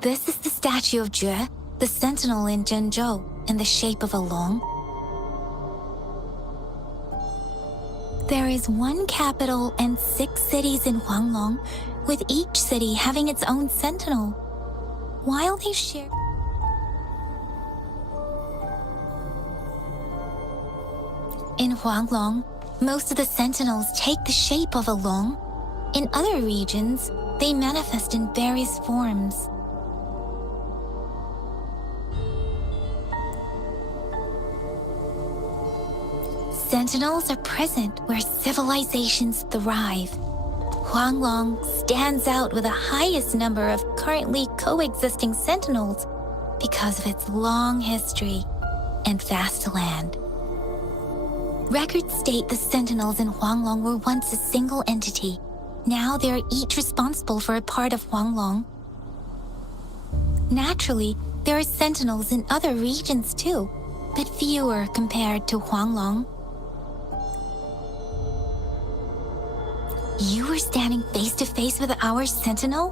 This is the statue of Jue, the sentinel in Zhenzhou, in the shape of a long. There is one capital and 6 cities in Huanglong, with each city having its own sentinel. While they share... In Huanglong, most of the sentinels take the shape of a long. In other regions, they manifest in various forms. Sentinels are present where civilizations thrive. Huanglong stands out with the highest number of currently coexisting sentinels because of its long history and vast land. Records state the sentinels in Huanglong were once a single entity. Now they are each responsible for a part of Huanglong. Naturally, there are sentinels in other regions too, but fewer compared to Huanglong. You were standing face to face with our sentinel?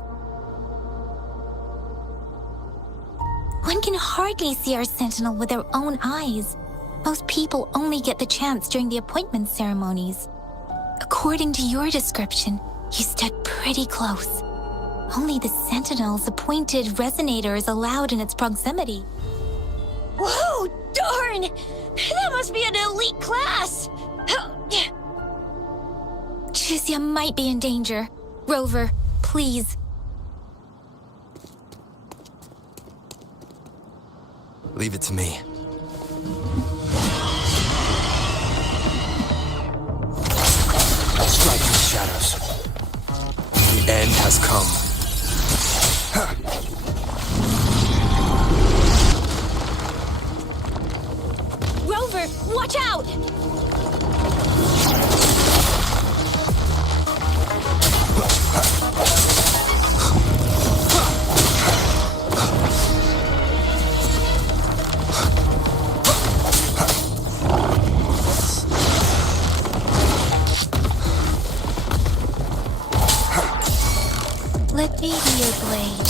One can hardly see our sentinel with their own eyes. Most people only get the chance during the appointment ceremonies. According to your description, you stood pretty close. Only the sentinel's appointed resonator is allowed in its proximity. Whoa, darn! That must be an elite class! Chixia might be in danger. Rover, please. Leave it to me. Strike in the shadows. The end has come. Rover, watch out! Let me be your blade.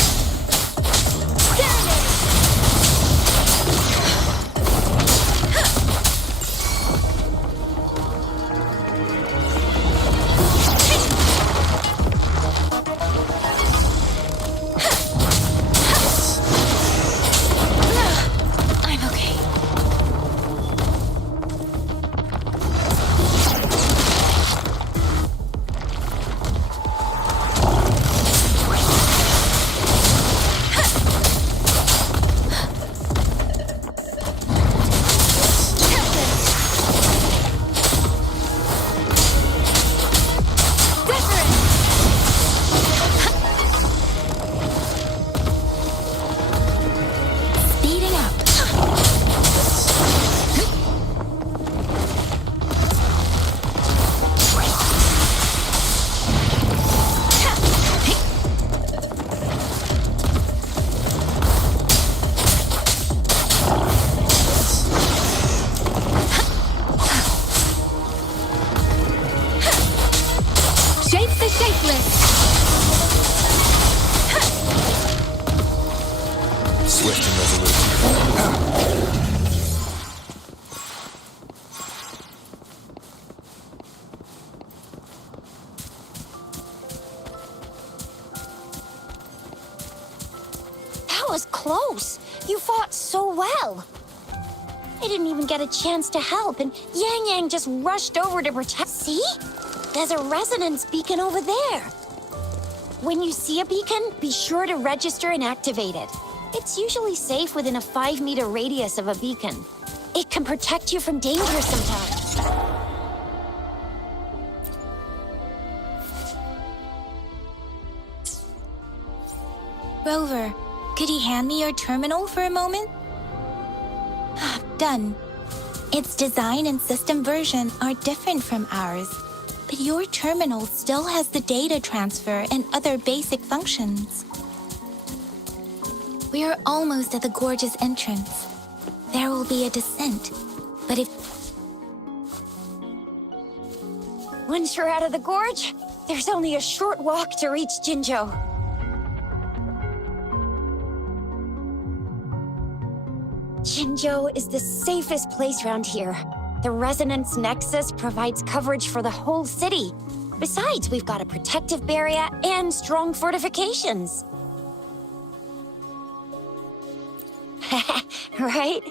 Swift and resolute. That was close. You fought so well. I didn't even get a chance to help, and Yang Yang just rushed over to protect. See? There's a resonance beacon over there. When you see a beacon, be sure to register and activate it. It's usually safe within a 5-meter radius of a beacon. It can protect you from danger sometimes. Rover, could you hand me your terminal for a moment? Done. Its design and system version are different from ours, but your terminal still has the data transfer and other basic functions. We are almost at the gorge's entrance. There will be a descent, but if... Once you're out of the gorge, there's only a short walk to reach Jinzhou. Jinzhou is the safest place around here. The resonance nexus provides coverage for the whole city. Besides, we've got a protective barrier and strong fortifications. Right?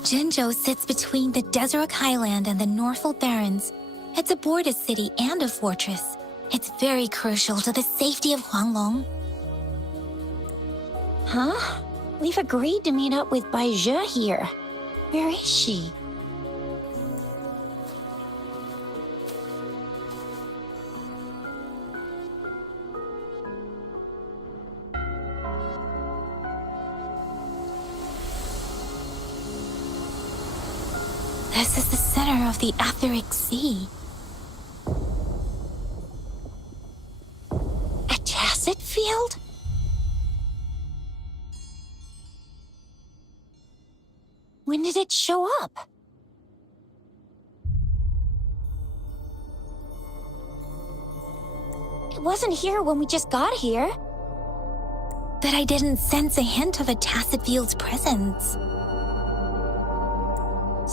Jinzhou sits between the Desert Highland and the Norfolk Barrens. It's a border city and a fortress. It's very crucial to the safety of Huanglong. Huh? We've agreed to meet up with Baizhe here. Where is she? This is the center of the Etheric Sea. A tacit field? When did it show up? It wasn't here when we just got here. But I didn't sense a hint of a tacit field's presence.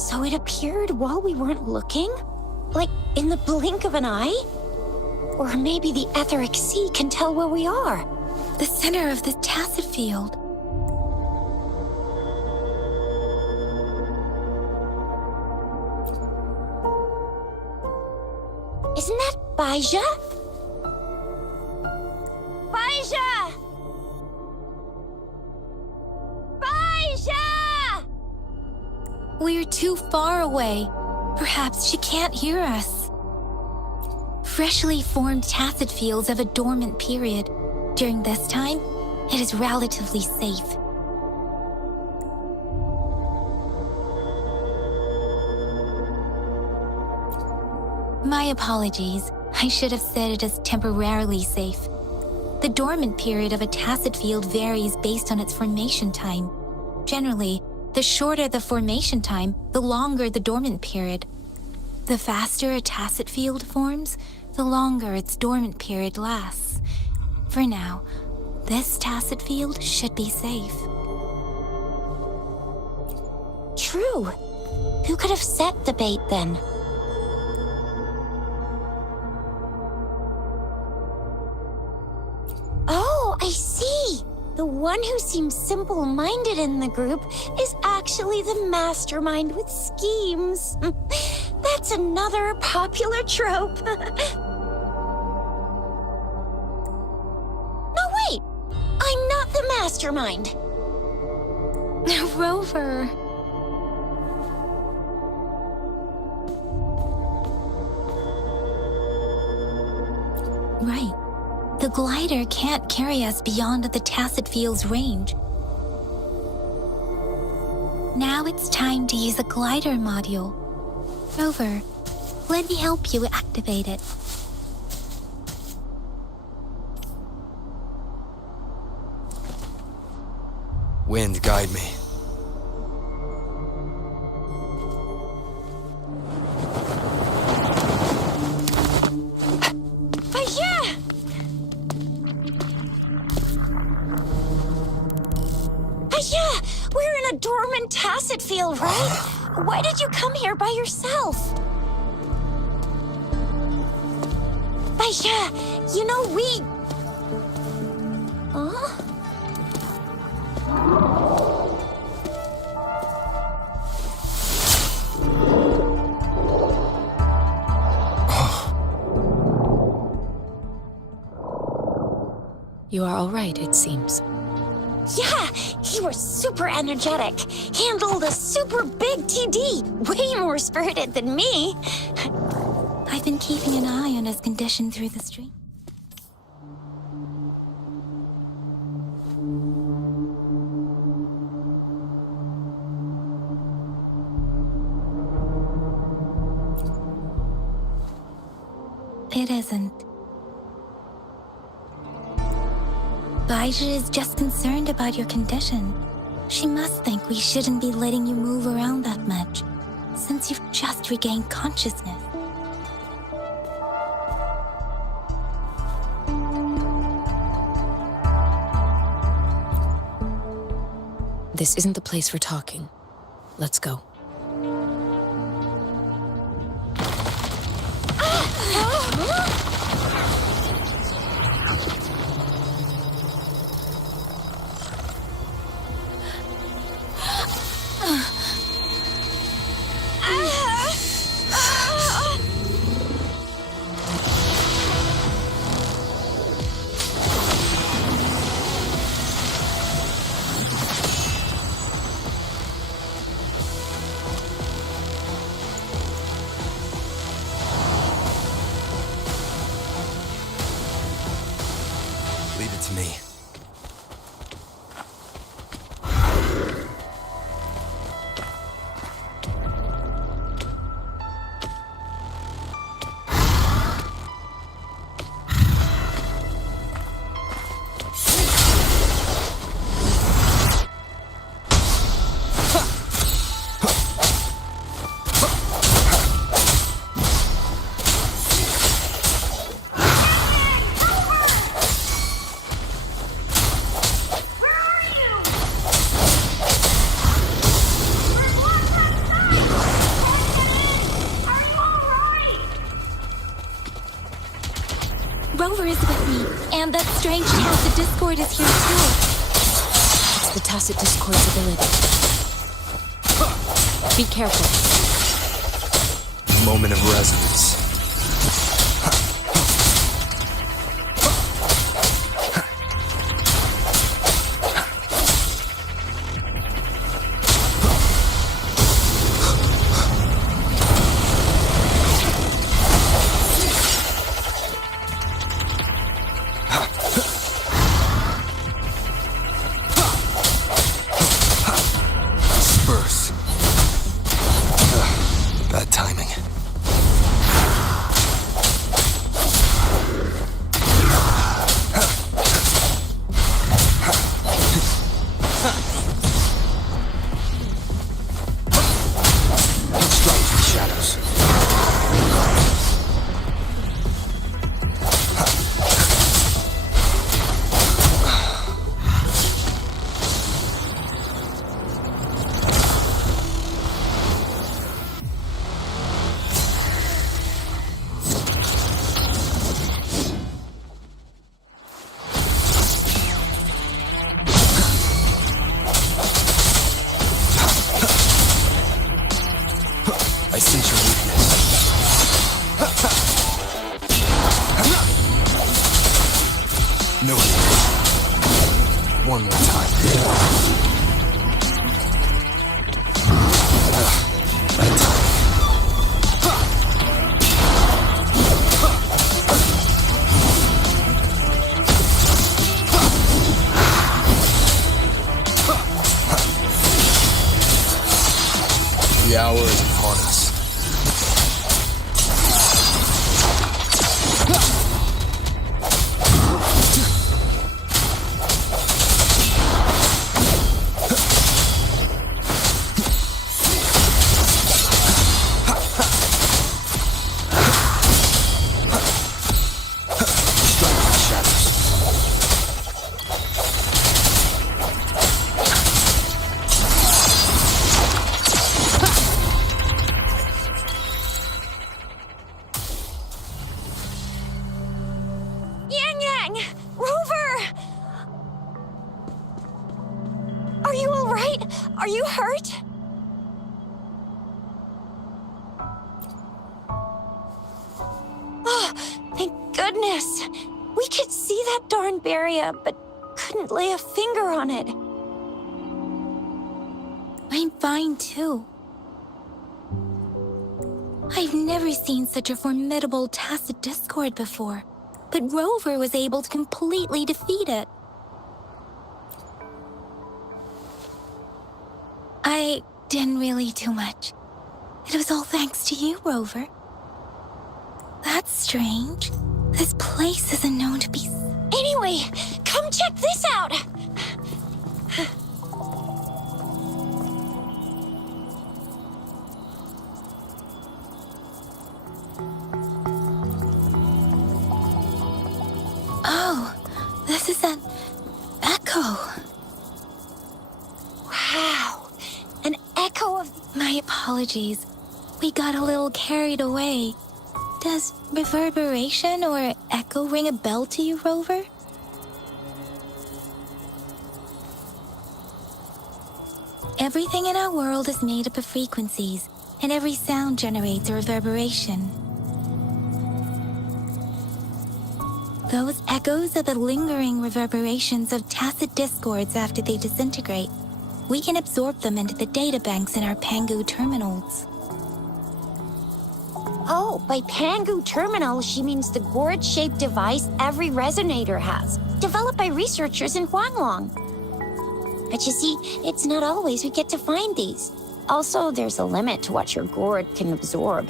So it appeared while we weren't looking? Like in the blink of an eye? Or maybe the Etheric Sea can tell where we are. The center of the tacit field. Isn't that Baizhe? Baizhe! Baizhe! We're too far away. Perhaps she can't hear us. Freshly formed tacit fields have a dormant period. During this time, it is relatively safe. My apologies. I should have said it is temporarily safe. The dormant period of a tacit field varies based on its formation time. Generally, the shorter the formation time, the longer the dormant period. The faster a tacit field forms, the longer its dormant period lasts. For now, this tacit field should be safe. True. Who could have set the bait then? Oh, I see. The one who seems simple-minded in the group is actually the mastermind with schemes. That's another popular trope. No, wait. I'm not the mastermind. Rover. Right. The glider can't carry us beyond the tacit field's range. Now it's time to use a glider module. Rover, let me help you activate it. Wind, guide me. We're in a dormant tacit field, right? Why did you come here by yourself? Baizhe, you know we... Huh? You are all right, it seems. Yeah, he was super energetic. Handled a super big TD. Way more spirited than me. I've been keeping an eye on his condition through the stream. It isn't. Baizhe is just concerned about your condition. She must think we shouldn't be letting you move around that much, since you've just regained consciousness. This isn't the place for talking. Let's go. Leave it to me. Rover is with me, and that strange tacit discord is here too. It's the tacit discord's ability. Be careful. Moment of resonance. Disperse. Bad timing. Strike from shadows. I sense your weakness. No. One more time. That time. The hour is upon us. Strike from shadows. Yang Yang! Rover! Are you all right? Are you hurt? Oh, thank goodness. We could see that darn barrier, but couldn't lay a finger on it. I'm fine too. I've never seen such a formidable tacit discord before, but Rover was able to completely defeat it. I didn't really do much. It was all thanks to you, Rover. That's strange. This place isn't known to be... Anyway, come check this out! Oh, this is an echo. Apologies. We got a little carried away. Does reverberation or echo ring a bell to you, Rover? Everything in our world is made up of frequencies, and every sound generates a reverberation. Those echoes are the lingering reverberations of tacit discords after they disintegrate. We can absorb them into the databanks in our Pangu terminals. Oh, by Pangu terminal, she means the gourd-shaped device every resonator has, developed by researchers in Huanglong. But you see, it's not always we get to find these. Also, there's a limit to what your gourd can absorb.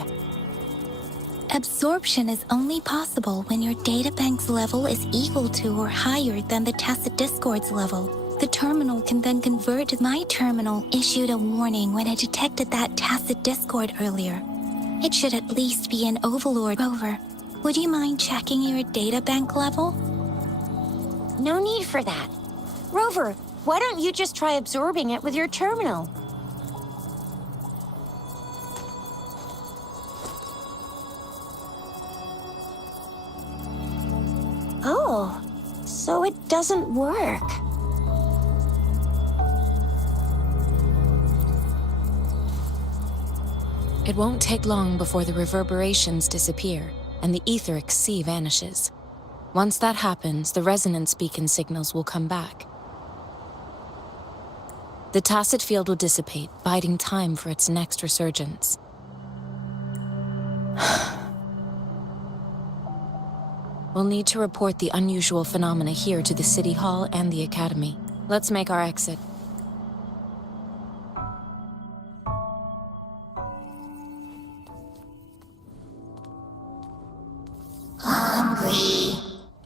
Absorption is only possible when your databank's level is equal to or higher than the tacit discord's level. The terminal can then convert. My terminal issued a warning when it detected that tacit discord earlier. It should at least be an overlord. Rover, would you mind checking your databank level? No need for that. Rover, why don't you just try absorbing it with your terminal? Oh, so it doesn't work. It won't take long before the reverberations disappear and the etheric sea vanishes. Once that happens, the resonance beacon signals will come back. The tacit field will dissipate, biding time for its next resurgence. We'll need to report the unusual phenomena here to the City Hall and the Academy. Let's make our exit. Hungry.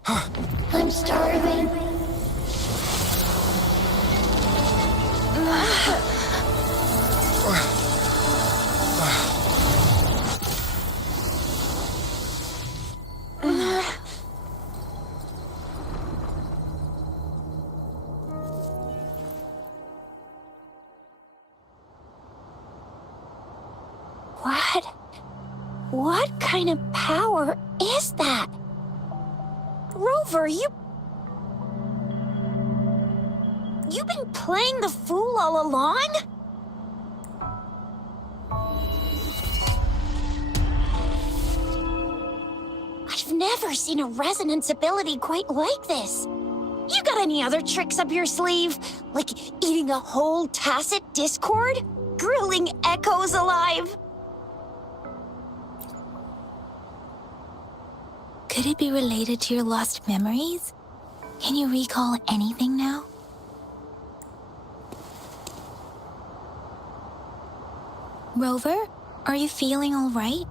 I'm starving. What kind of power is that? Rover, you've been playing the fool all along? I've never seen a resonance ability quite like this. You got any other tricks up your sleeve? Like eating a whole tacit discord? Grilling echoes alive? Could it be related to your lost memories? Can you recall anything now? Rover, are you feeling all right?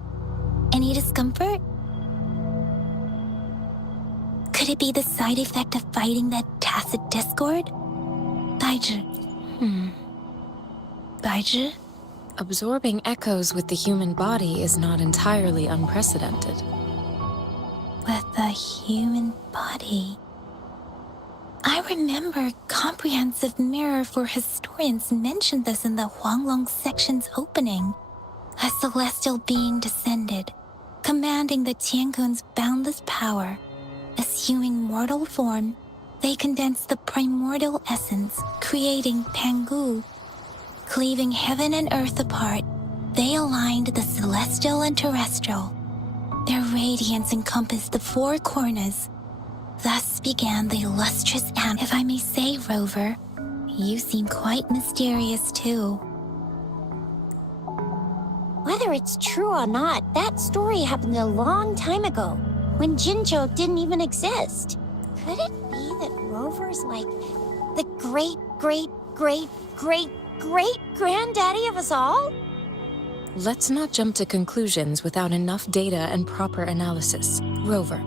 Any discomfort? Could it be the side effect of fighting that tacit discord? Baizhi. Baizhi? Absorbing echoes with the human body is not entirely unprecedented. With the human body. I remember Comprehensive Mirror for Historians mentioned this in the Huanglong section's opening. A celestial being descended, commanding the Tiankun's boundless power. Assuming mortal form, they condensed the primordial essence, creating Pangu. Cleaving heaven and earth apart, they aligned the celestial and terrestrial. Their radiance encompassed the four corners. Thus began the illustrious and, if I may say, Rover, you seem quite mysterious too. Whether it's true or not, that story happened a long time ago, when Jinzhou didn't even exist. Could it be that Rover's like the great-great-great-great-great-granddaddy of us all? Let's not jump to conclusions without enough data and proper analysis. Rover.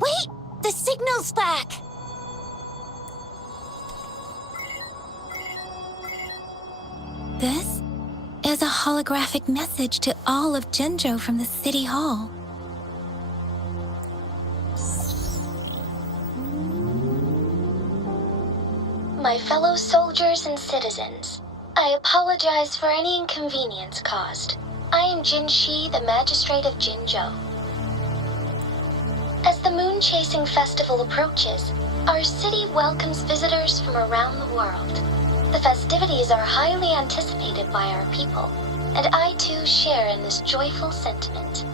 Wait! The signal's back! This is a holographic message to all of Jinzhou from the City Hall. My fellow soldiers and citizens, I apologize for any inconvenience caused. I am Jin Shi, the Magistrate of Jinzhou. As the Moon-Chasing Festival approaches, our city welcomes visitors from around the world. The festivities are highly anticipated by our people, and I too share in this joyful sentiment.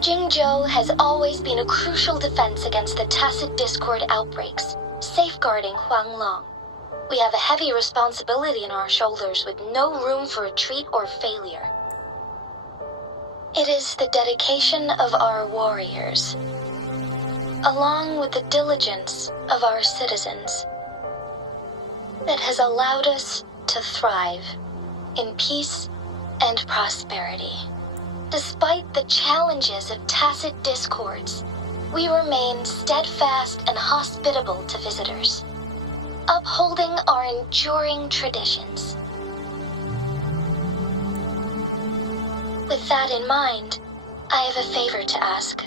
Jinzhou has always been a crucial defense against the tacit discord outbreaks, safeguarding Huanglong. We have a heavy responsibility on our shoulders with no room for retreat or failure. It is the dedication of our warriors, along with the diligence of our citizens, that has allowed us to thrive in peace and prosperity. Despite the challenges of tacit discords, we remain steadfast and hospitable to visitors, upholding our enduring traditions. With that in mind, I have a favor to ask.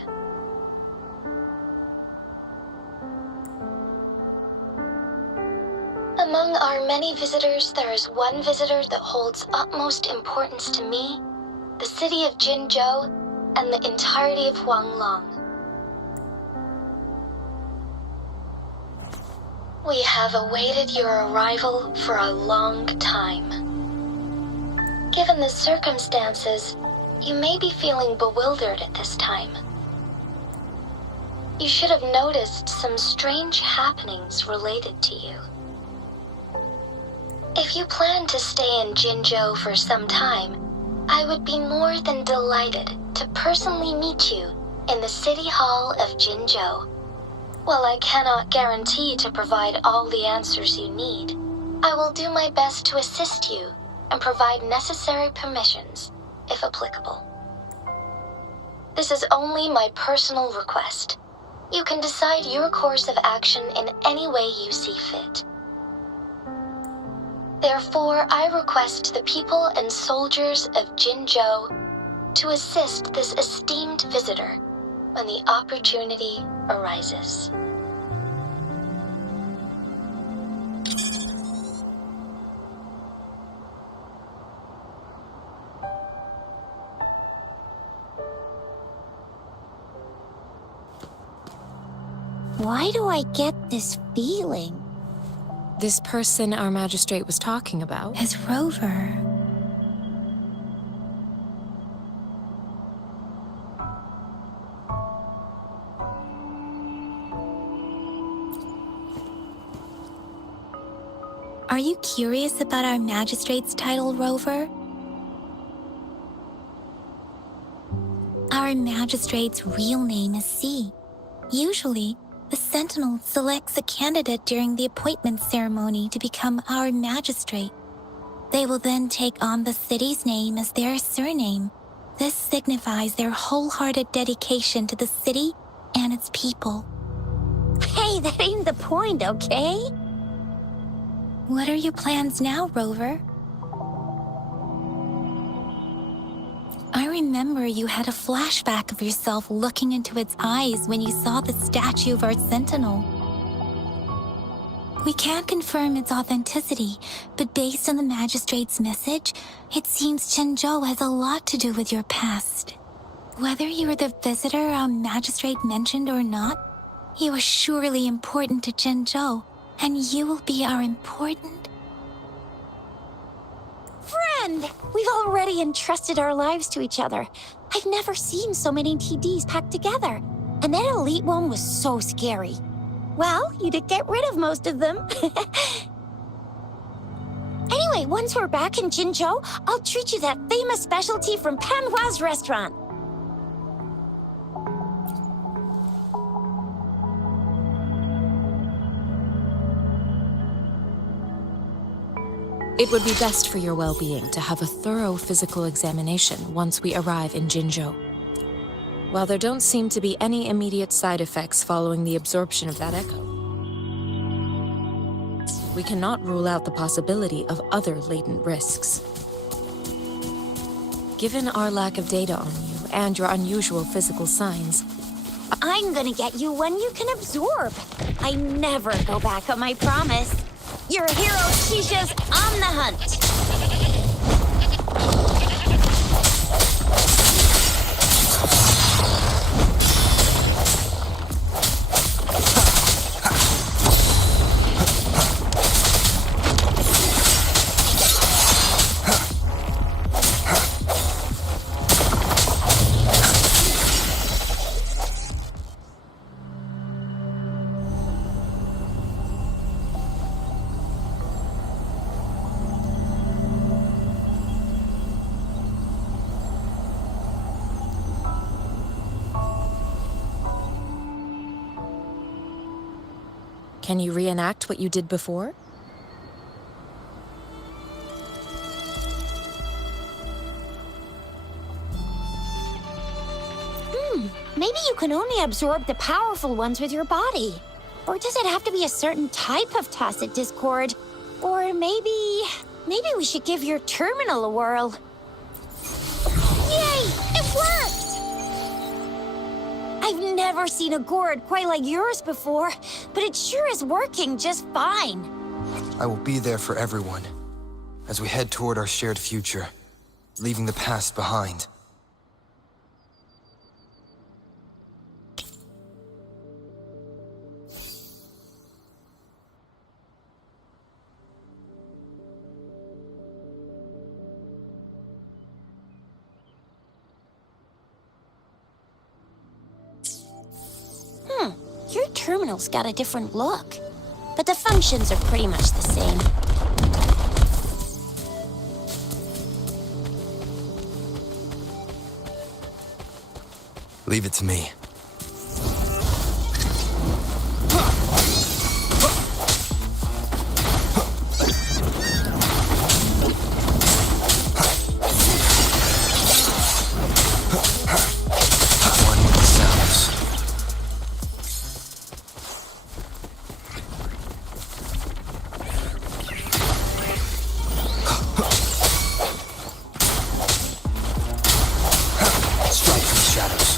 Among our many visitors, there is one visitor that holds utmost importance to me, the city of Jinzhou, and the entirety of Huanglong. We have awaited your arrival for a long time. Given the circumstances, you may be feeling bewildered at this time. You should have noticed some strange happenings related to you. If you plan to stay in Jinzhou for some time, I would be more than delighted to personally meet you in the City Hall of Jinzhou. While I cannot guarantee to provide all the answers you need, I will do my best to assist you and provide necessary permissions, if applicable. This is only my personal request. You can decide your course of action in any way you see fit. Therefore, I request the people and soldiers of Jinzhou to assist this esteemed visitor when the opportunity arises. Why do I get this feeling? This person our magistrate was talking about? As Rover. Are you curious about our magistrate's title, Rover? Our magistrate's real name is C. Usually, the Sentinel selects a candidate during the appointment ceremony to become our magistrate. They will then take on the city's name as their surname. This signifies their wholehearted dedication to the city and its people. Hey, that ain't the point, okay? What are your plans now, Rover? I remember you had a flashback of yourself looking into its eyes when you saw the statue of our Sentinel. We can't confirm its authenticity, but based on the Magistrate's message, it seems Jinzhou has a lot to do with your past. Whether you were the visitor our Magistrate mentioned or not, you are surely important to Jinzhou, and you will be our important... Friend! We've already entrusted our lives to each other. I've never seen so many TDs packed together. And that elite one was so scary. Well, you did get rid of most of them. Anyway, once we're back in Jinzhou, I'll treat you that famous specialty from Panhua's restaurant. It would be best for your well-being to have a thorough physical examination once we arrive in Jinzhou. While there don't seem to be any immediate side effects following the absorption of that echo, we cannot rule out the possibility of other latent risks. Given our lack of data on you and your unusual physical signs, I'm gonna get you one you can absorb. I never go back on my promise. Your hero Keisha's on the hunt. can you reenact what you did before? Maybe you can only absorb the powerful ones with your body. Or does it have to be a certain type of tacit discord? Or maybe we should give your terminal a whirl. Yay! It worked! I've never seen a gourd quite like yours before, but it sure is working just fine. I will be there for everyone as we head toward our shared future, leaving the past behind. Your terminal's got a different look, but the functions are pretty much the same. Leave it to me. One with the sounds. Strike from the shadows.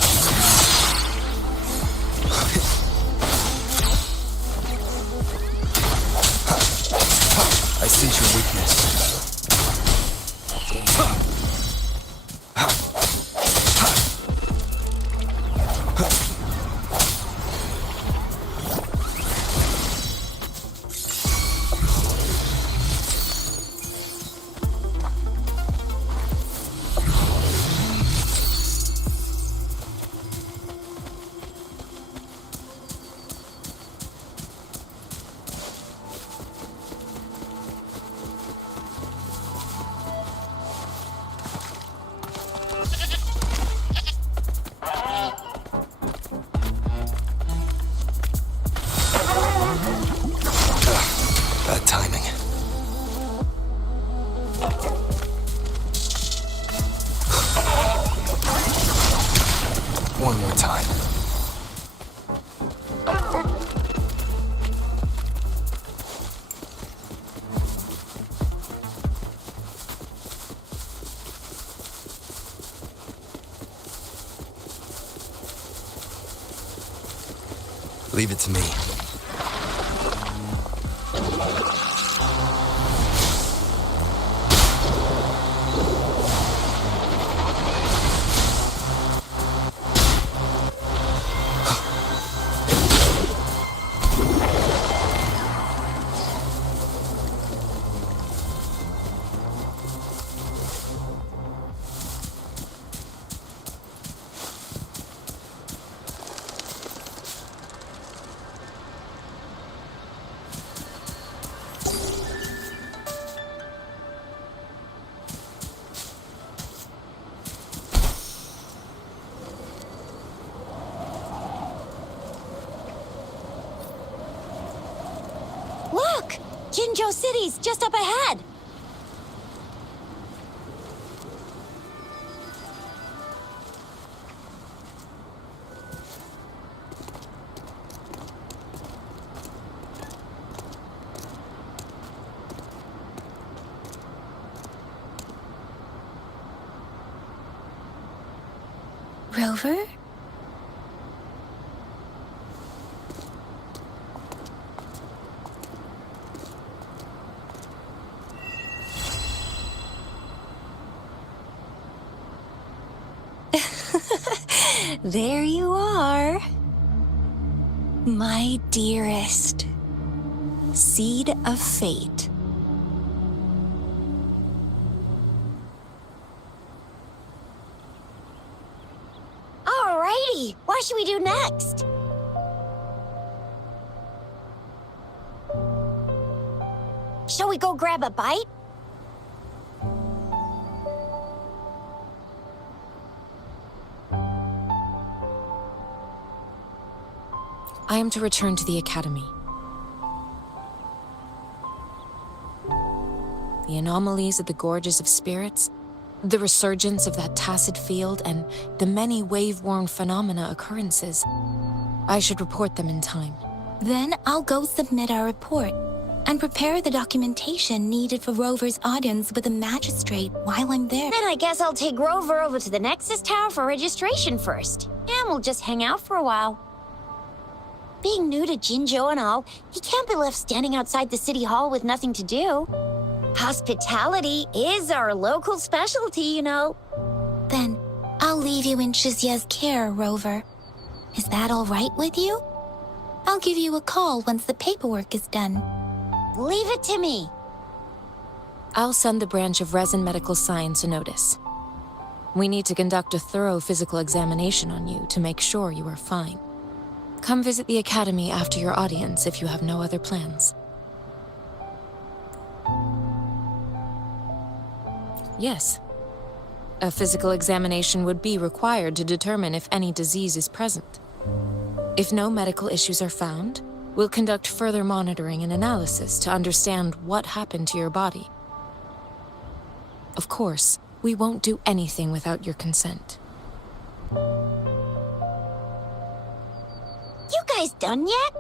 I sense your weakness. Bad timing. One more time. Leave it to me. Look! Jinzhou City's just up ahead! Rover? There you are. My dearest. Seed of fate. Alrighty, what should we do next? Shall we go grab a bite? I am to return to the Academy. The anomalies at the Gorges of Spirits, the resurgence of that tacit field, and the many wave-worn phenomena occurrences. I should report them in time. Then I'll go submit our report and prepare the documentation needed for Rover's audience with the magistrate while I'm there. Then I guess I'll take Rover over to the Nexus Tower for registration first. And we'll just hang out for a while. Being new to Jinzhou and all, he can't be left standing outside the city hall with nothing to do. Hospitality is our local specialty, you know. Then I'll leave you in Shizia's care, Rover. Is that all right with you? I'll give you a call once the paperwork is done. Leave it to me. I'll send the branch of Resin Medical Science a notice. We need to conduct a thorough physical examination on you to make sure you are fine. Come visit the Academy after your audience if you have no other plans. Yes. A physical examination would be required to determine if any disease is present. If no medical issues are found, we'll conduct further monitoring and analysis to understand what happened to your body. Of course, we won't do anything without your consent. You guys done yet?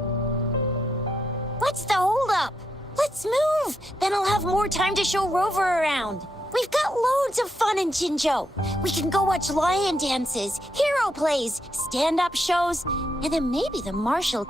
What's the holdup? Let's move! Then I'll have more time to show Rover around. We've got loads of fun in Jinzhou. We can go watch lion dances, hero plays, stand-up shows, and then maybe the martial...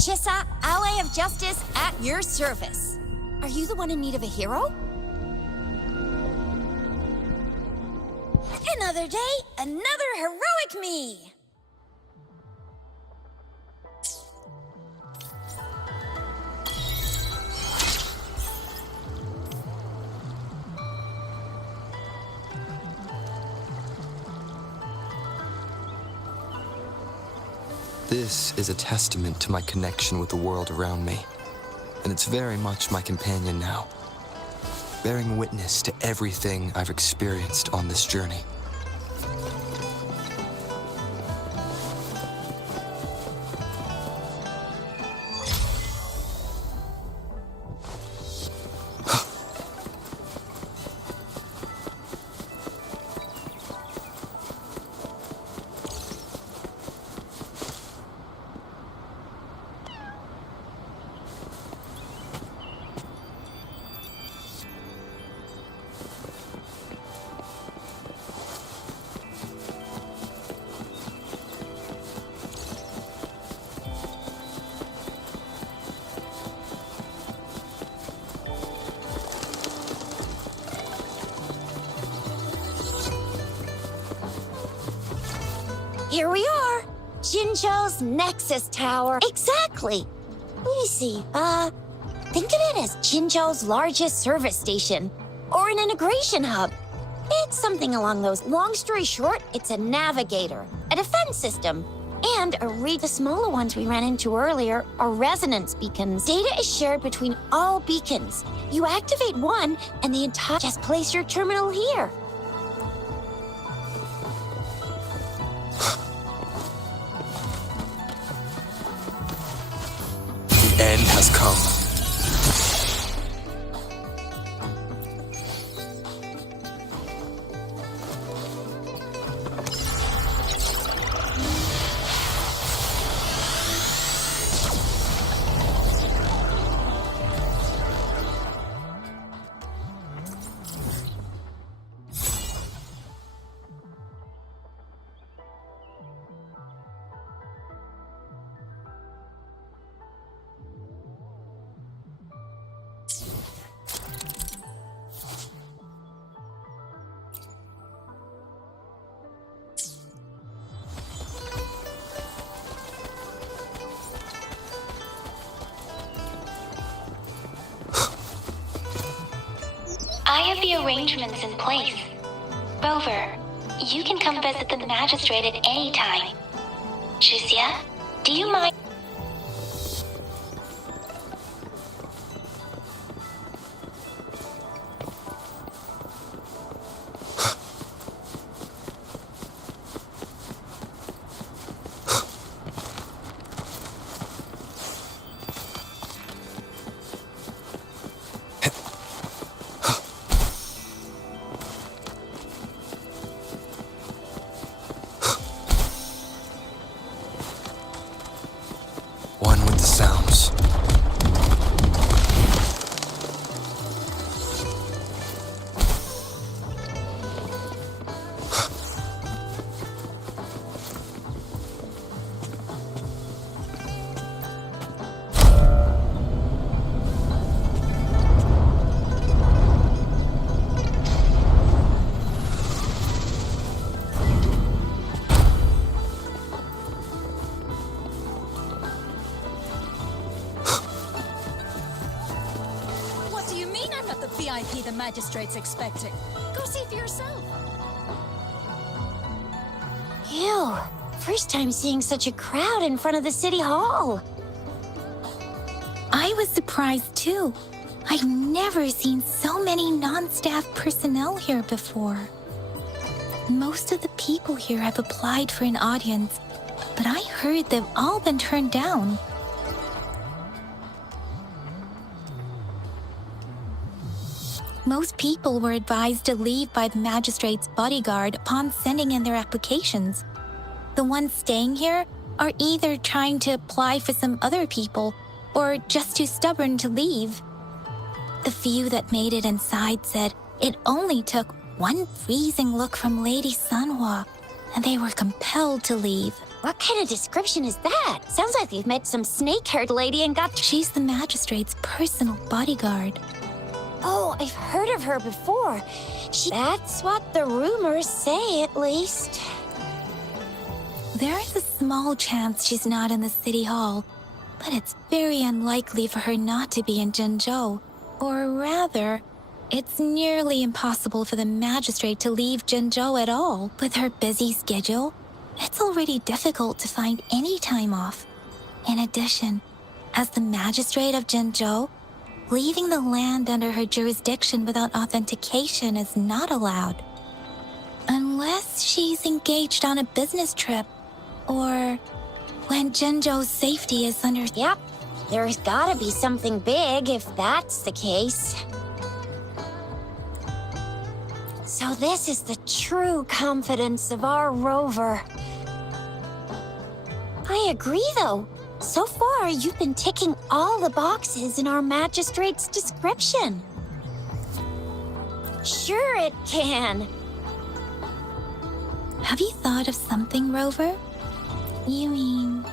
Chissa, ally of justice, at your service. Are you the one in need of a hero? Another day, another heroic me! This is a testament to my connection with the world around me, and it's very much my companion now, bearing witness to everything I've experienced on this journey. Here we are! Jinzhou's Nexus Tower. Exactly! Let me see. Think of it as Jinzhou's largest service station, or an integration hub. It's something along those. Long story short, it's a navigator, a defense system, and the smaller ones we ran into earlier are resonance beacons. Data is shared between all beacons. You activate one, and the entire. Just place your terminal here. The end has come. I have the arrangements in place. Rover, you can come visit the magistrate at any time. Shuzia, do you mind? One with the sounds. What do you mean I'm not the VIP the magistrate's expecting? Go see for yourself. Ew. First time seeing such a crowd in front of the city hall. I was surprised too. I've never seen so many non-staff personnel here before. Most of the people here have applied for an audience, but I heard they've all been turned down. Most people were advised to leave by the magistrate's bodyguard upon sending in their applications. The ones staying here are either trying to apply for some other people or just too stubborn to leave. The few that made it inside said it only took one freezing look from Lady Sanhua, and they were compelled to leave. What kind of description is that? Sounds like they've met some snake-haired lady and got. She's the magistrate's personal bodyguard. Oh, I've heard of her before. That's what the rumors say, at least. There is a small chance she's not in the city hall, but it's very unlikely for her not to be in Jinzhou. Or rather, it's nearly impossible for the magistrate to leave Jinzhou at all. With her busy schedule, it's already difficult to find any time off. In addition, as the magistrate of Jinzhou, leaving the land under her jurisdiction without authentication is not allowed. Unless she's engaged on a business trip, or when Jinzhou's safety is under. Yep, there's gotta be something big if that's the case. So this is the true confidence of our rover. I agree, though. So far, you've been ticking all the boxes in our magistrate's description. Sure it can. Have you thought of something, Rover? You mean...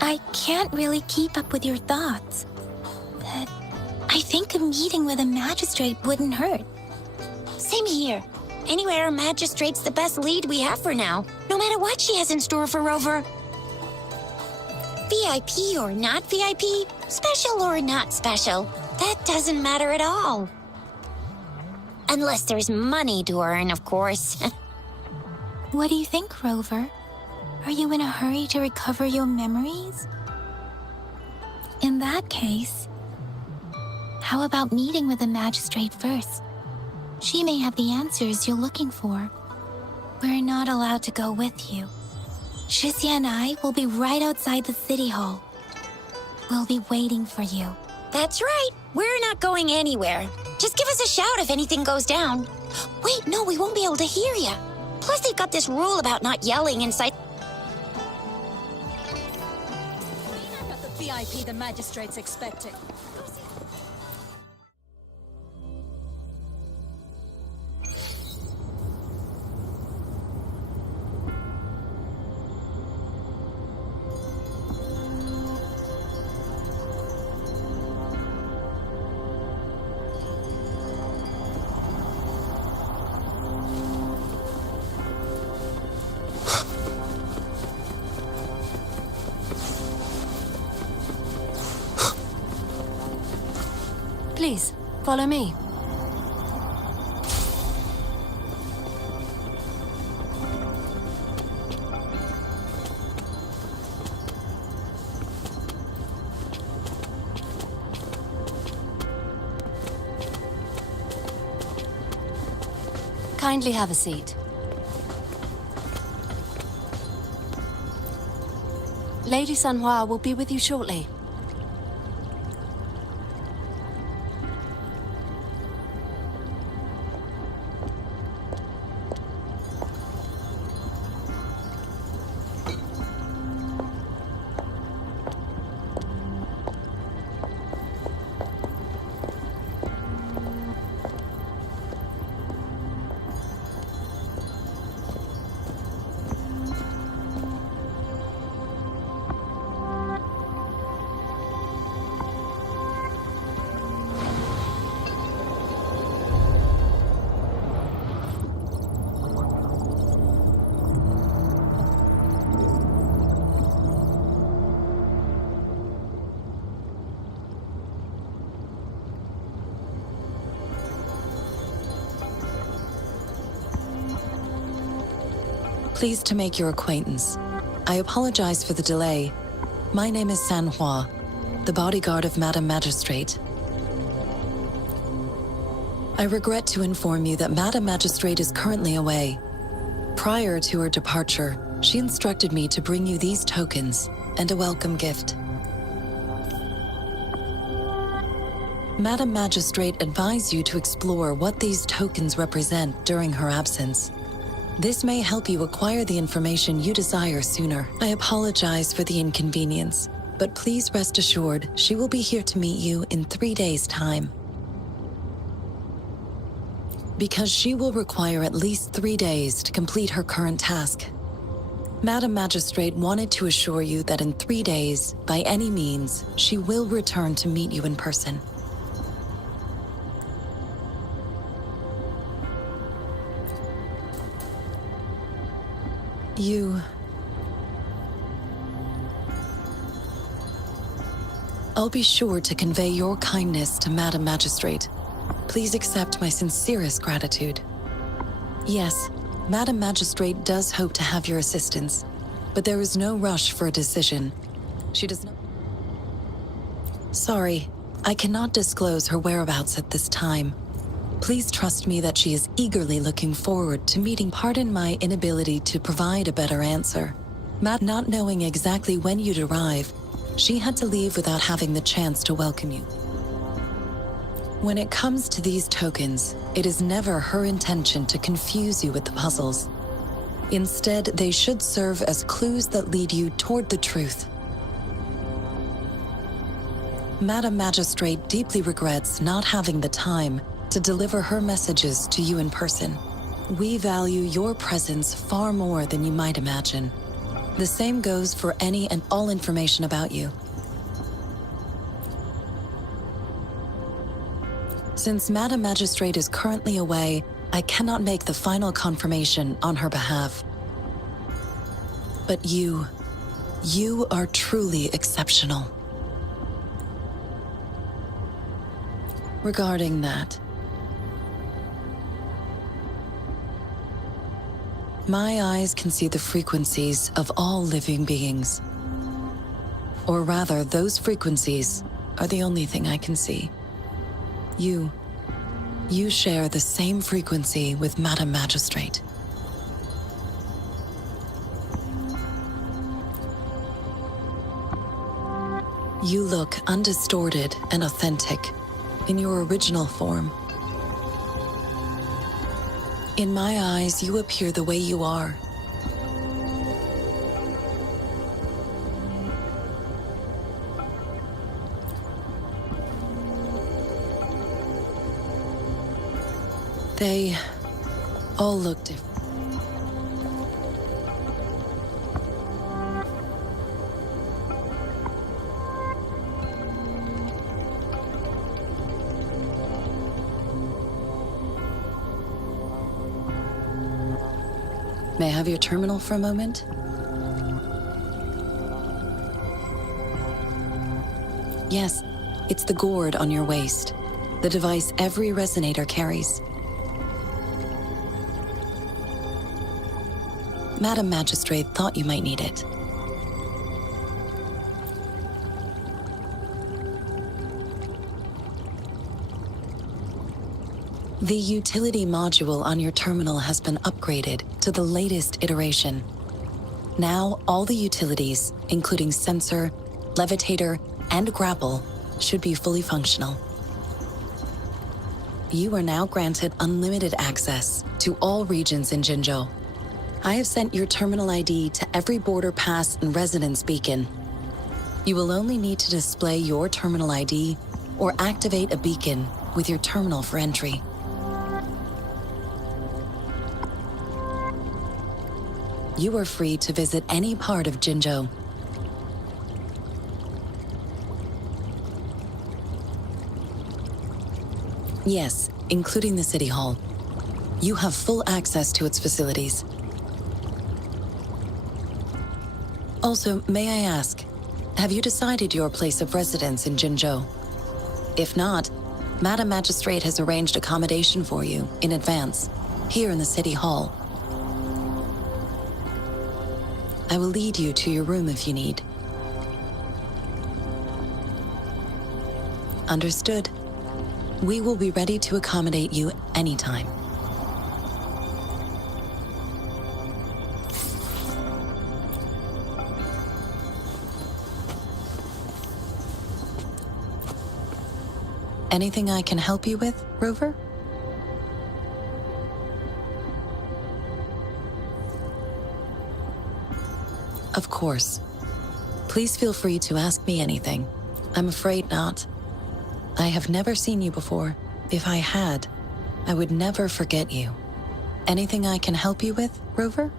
I can't really keep up with your thoughts, but I think a meeting with a magistrate wouldn't hurt. Same here. Anywhere, Magistrate's the best lead we have for now, no matter what she has in store for Rover. VIP or not VIP, special or not special, that doesn't matter at all. Unless there's money to earn, of course. What do you think, Rover? Are you in a hurry to recover your memories? In that case, how about meeting with the magistrate first? She may have the answers you're looking for. We're not allowed to go with you. Shixia and I will be right outside the city hall. We'll be waiting for you. That's right. We're not going anywhere. Just give us a shout if anything goes down. Wait, no, we won't be able to hear you. Plus, they've got this rule about not yelling inside. I'm not the VIP the magistrate's expecting. Please, follow me. Kindly have a seat. Lady Sanhua will be with you shortly. Pleased to make your acquaintance. I apologize for the delay. My name is Sanhua, the bodyguard of Madam Magistrate. I regret to inform you that Madam Magistrate is currently away. Prior to her departure, she instructed me to bring you these tokens and a welcome gift. Madam Magistrate advised you to explore what these tokens represent during her absence. This may help you acquire the information you desire sooner. I apologize for the inconvenience, but please rest assured she will be here to meet you in 3 days' time. Because she will require at least 3 days to complete her current task. Madam Magistrate wanted to assure you that in 3 days, by any means, she will return to meet you in person. I'll be sure to convey your kindness to Madam Magistrate. Please accept my sincerest gratitude. Yes, Madam Magistrate does hope to have your assistance, but there is no rush for a decision. She does not... Sorry, I cannot disclose her whereabouts at this time. Please trust me that she is eagerly looking forward to meeting. Pardon my inability to provide a better answer. Not knowing exactly when you'd arrive, she had to leave without having the chance to welcome you. When it comes to these tokens, it is never her intention to confuse you with the puzzles. Instead, they should serve as clues that lead you toward the truth. Madam Magistrate deeply regrets not having the time to deliver her messages to you in person. We value your presence far more than you might imagine. The same goes for any and all information about you. Since Madam Magistrate is currently away, I cannot make the final confirmation on her behalf. But you are truly exceptional. Regarding that, my eyes can see the frequencies of all living beings. Or rather, those frequencies are the only thing I can see. You share the same frequency with Madam Magistrate. You look undistorted and authentic in your original form. In my eyes, you appear the way you are. They all look different. May I have your terminal for a moment? Yes, it's the gourd on your waist, the device every resonator carries. Madam Magistrate thought you might need it. The utility module on your terminal has been upgraded to the latest iteration. Now, all the utilities, including sensor, levitator, and grapple, should be fully functional. You are now granted unlimited access to all regions in Jinzhou. I have sent your terminal ID to every border pass and residence beacon. You will only need to display your terminal ID or activate a beacon with your terminal for entry. You are free to visit any part of Jinzhou. Yes, including the City Hall. You have full access to its facilities. Also, may I ask, have you decided your place of residence in Jinzhou? If not, Madam Magistrate has arranged accommodation for you in advance, here in the City Hall. I will lead you to your room if you need. Understood. We will be ready to accommodate you anytime. Anything I can help you with, Rover? Of course. Please feel free to ask me anything. I'm afraid not. I have never seen you before. If I had, I would never forget you. Anything I can help you with, Rover?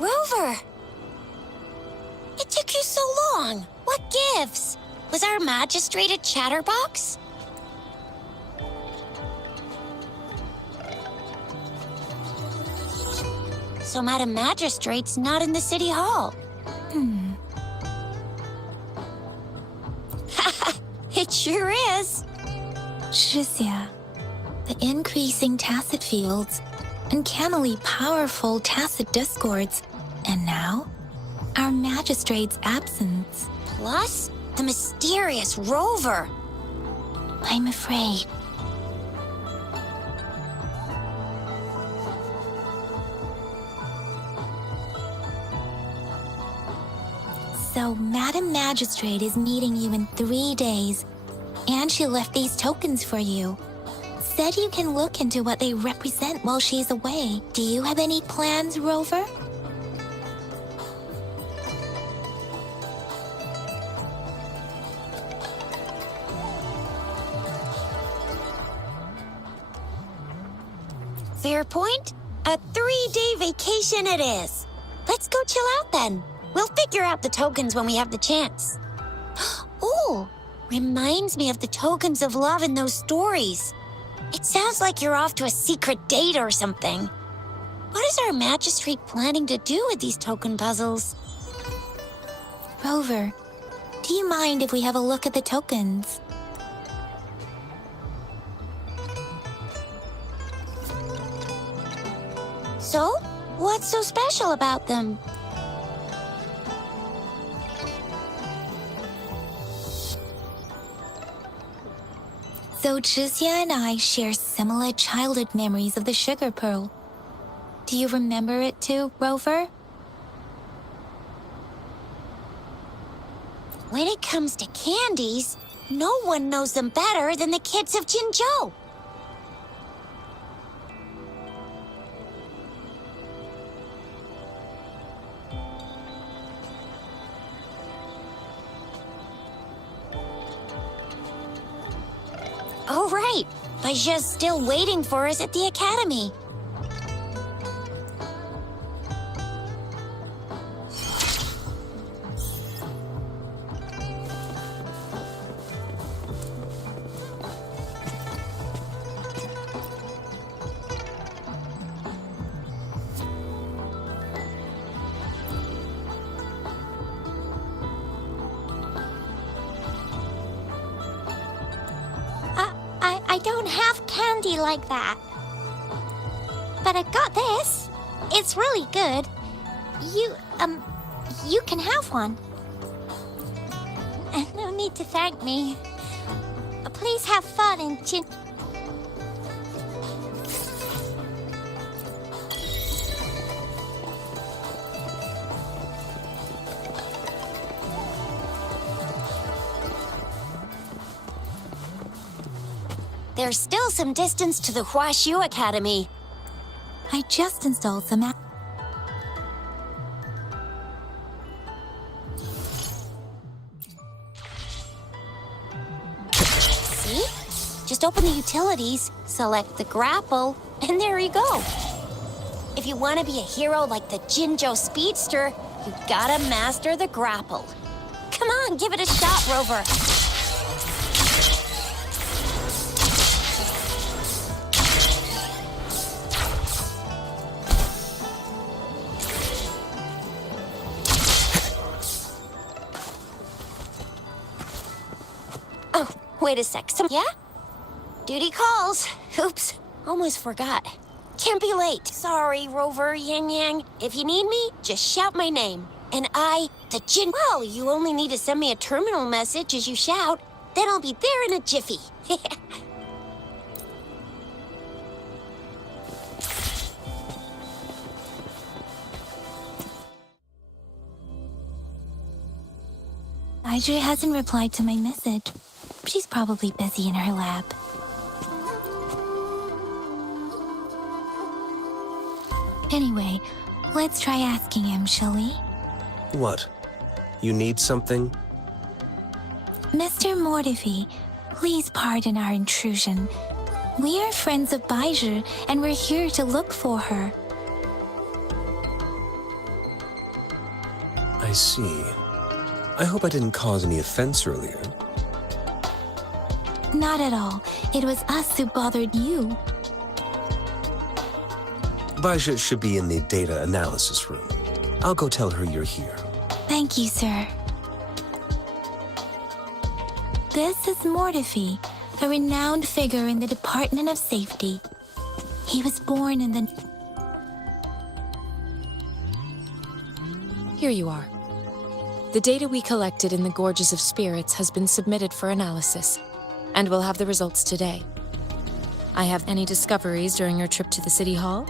Rover! It took you so long. What gives? Was our magistrate a chatterbox? So Madam Magistrate's not in the City Hall. It sure is. Shizia, the increasing tacit fields, uncannily powerful tacit discords, and now, our magistrate's absence. Plus, the mysterious rover. I'm afraid. So, Madam Magistrate is meeting you in 3 days, and she left these tokens for you. Said you can look into what they represent while she's away. Do you have any plans, Rover? Fair point. A 3-day vacation it is. Let's go chill out then. We'll figure out the tokens when we have the chance. Ooh, reminds me of the tokens of love in those stories. It sounds like you're off to a secret date or something. What is our magistrate planning to do with these token puzzles? Rover, do you mind if we have a look at the tokens? So, what's so special about them? So Jizia and I share similar childhood memories of the sugar pearl. Do you remember it too, Rover? When it comes to candies, no one knows them better than the kids of Jinzhou. Oh, right. Baijia's still waiting for us at the academy. I don't have candy like that. But I got this. It's really good. You can have one. No need to thank me. Please have fun and There's still some distance to the Huaxiu Academy. I just installed some See? Just open the utilities, select the grapple, and there you go. If you want to be a hero like the Jinzhou Speedster, you gotta master the grapple. Come on, give it a shot, Rover. Oh, wait a sec. Yeah? Duty calls. Oops, almost forgot. Can't be late. Sorry, Rover, Yang Yang. If you need me, just shout my name. And the Jin... Well, you only need to send me a terminal message as you shout. Then I'll be there in a jiffy. Audrey hasn't replied to my message. She's probably busy in her lab. Anyway, let's try asking him, shall we? What? You need something? Mr. Mortifi, please pardon our intrusion. We are friends of Baizhi, and we're here to look for her. I see. I hope I didn't cause any offense earlier. Not at all. It was us who bothered you. Baja should be in the data analysis room. I'll go tell her you're here. Thank you, sir. This is Mortifi, a renowned figure in the Department of Safety. He was born in the... Here you are. The data we collected in the Gorges of Spirits has been submitted for analysis, and we'll have the results today. I have any discoveries during your trip to the City Hall?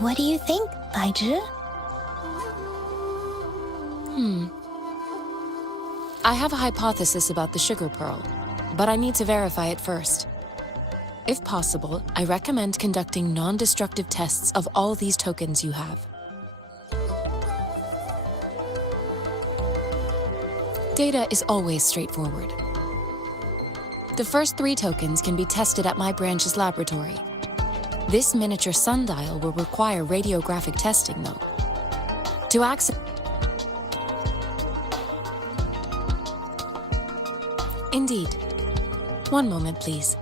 What do you think, Baiju? I have a hypothesis about the sugar pearl, but I need to verify it first. If possible, I recommend conducting non-destructive tests of all these tokens you have. Data is always straightforward. The first 3 tokens can be tested at my branch's laboratory. This miniature sundial will require radiographic testing, though. To access... Indeed. One moment, please.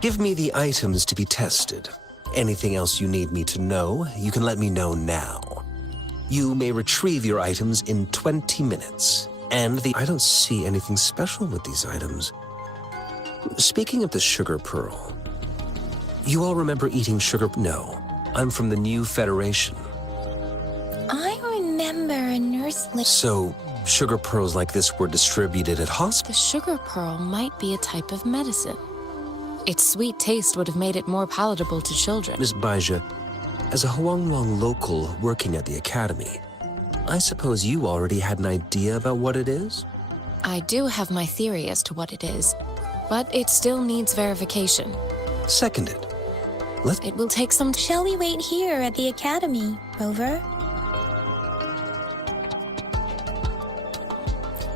Give me the items to be tested. Anything else you need me to know, you can let me know now. You may retrieve your items in 20 minutes. And I don't see anything special with these items. Speaking of the sugar pearl, you all remember eating sugar? No, I'm from the New Federation. I remember a nurse... So, sugar pearls like this were distributed at hospitals? The sugar pearl might be a type of medicine. Its sweet taste would have made it more palatable to children. Miss Baija, as a Huanglong local working at the academy, I suppose you already had an idea about what it is? I do have my theory as to what it is, but it still needs verification. Seconded. It will take some... Shall we wait here at the academy, Rover?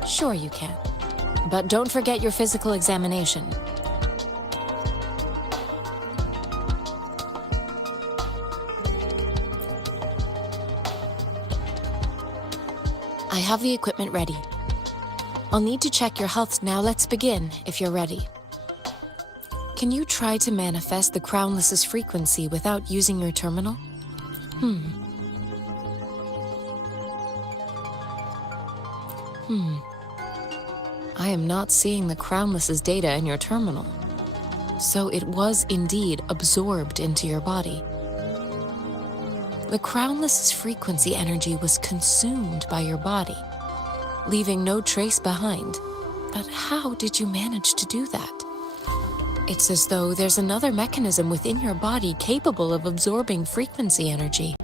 Sure you can. But don't forget your physical examination. I have the equipment ready. I'll need to check your health now. Let's begin, if you're ready. Can you try to manifest the Crownless's frequency without using your terminal? I am not seeing the Crownless's data in your terminal. So it was indeed absorbed into your body. The Crownless's frequency energy was consumed by your body, leaving no trace behind. But how did you manage to do that? It's as though there's another mechanism within your body capable of absorbing frequency energy.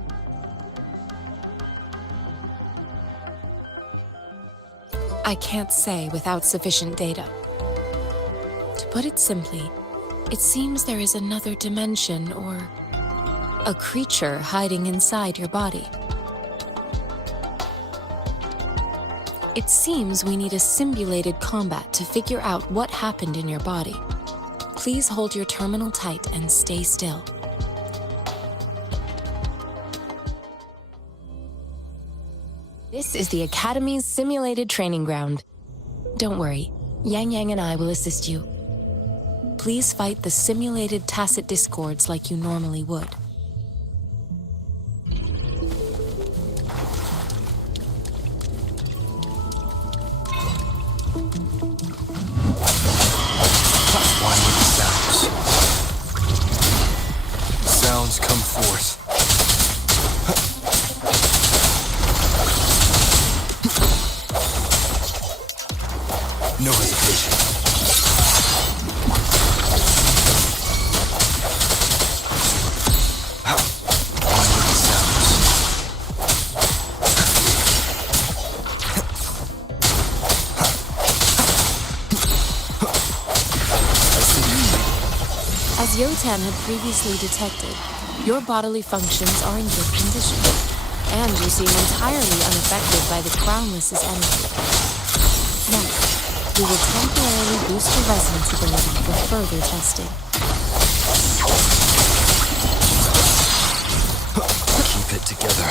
I can't say without sufficient data. To put it simply, it seems there is another dimension or a creature hiding inside your body. It seems we need a simulated combat to figure out what happened in your body. Please hold your terminal tight and stay still. This is the Academy's simulated training ground. Don't worry, Yang Yang and I will assist you. Please fight the simulated tacit discords like you normally would. Sounds come forth. No hesitation. On with the sounds. As Yotan had previously detected, your bodily functions are in good condition, and you seem entirely unaffected by the Crownless's energy. Now, we will temporarily boost your resonance ability for further testing. Keep it together.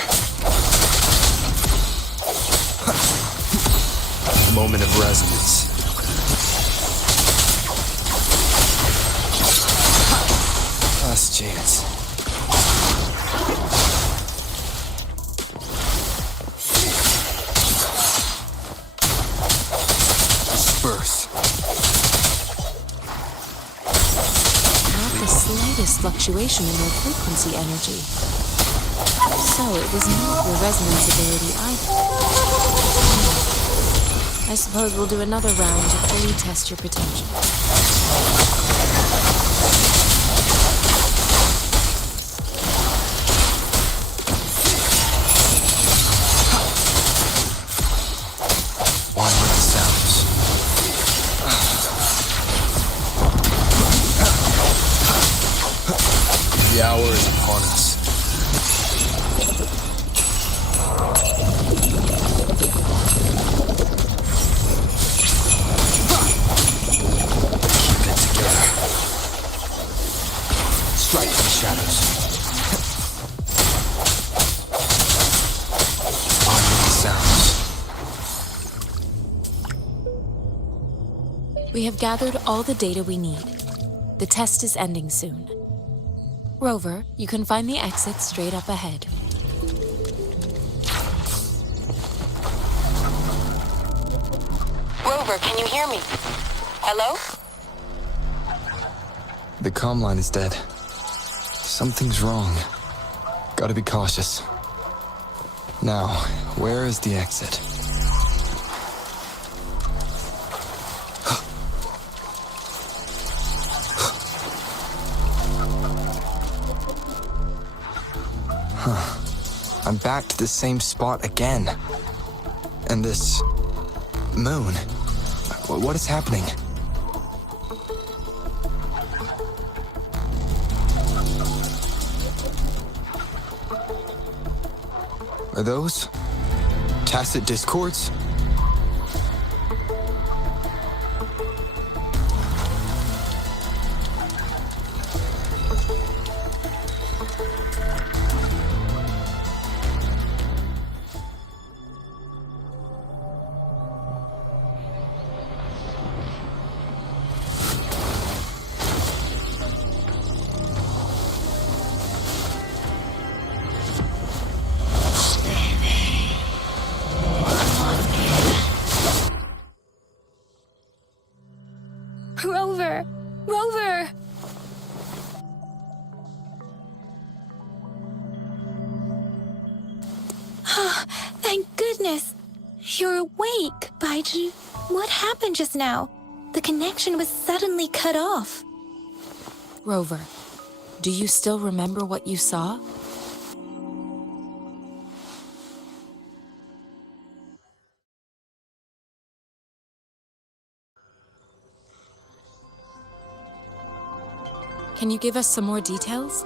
moment of resonance. Last chance. Disperse. Not the slightest fluctuation in your frequency energy. So it was not your resonance ability either. I suppose we'll do another round to fully test your potential. One with the sounds. The hour is upon us. Keep it together. Strike the shadows. On with the sounds. We have gathered all the data we need. The test is ending soon. Rover, you can find the exit straight up ahead. Rover, can you hear me? Hello? The comm line is dead. Something's wrong. Gotta be cautious. Now, where is the exit? I'm back to the same spot again. And this moon. What is happening? Are those tacit discords? Rover! Rover! Thank goodness! You're awake, Baiju. What happened just now? The connection was suddenly cut off. Rover, do you still remember what you saw? Can you give us some more details?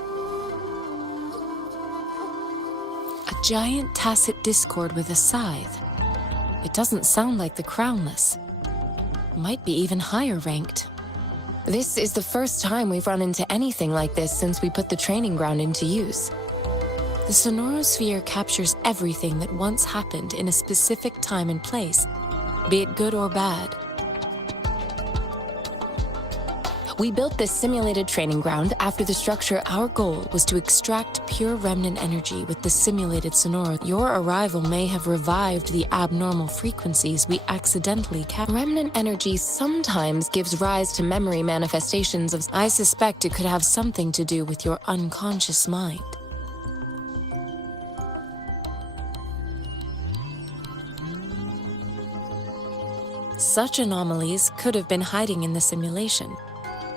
A giant tacit discord with a scythe. It doesn't sound like the Crownless. Might be even higher ranked. This is the first time we've run into anything like this since we put the training ground into use. The sonorosphere captures everything that once happened in a specific time and place, be it good or bad. We built this simulated training ground after the structure. Our goal was to extract pure remnant energy with the simulated sonora. Your arrival may have revived the abnormal frequencies we accidentally captured. Remnant energy sometimes gives rise to memory manifestations of... I suspect it could have something to do with your unconscious mind. Such anomalies could have been hiding in the simulation,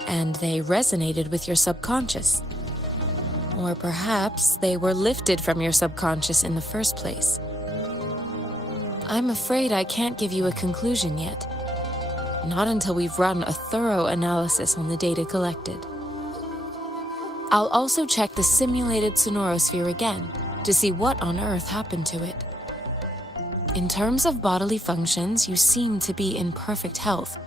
and they resonated with your subconscious. Or perhaps they were lifted from your subconscious in the first place. I'm afraid I can't give you a conclusion yet. Not until we've run a thorough analysis on the data collected. I'll also check the simulated sonorosphere again to see what on earth happened to it. In terms of bodily functions, you seem to be in perfect health.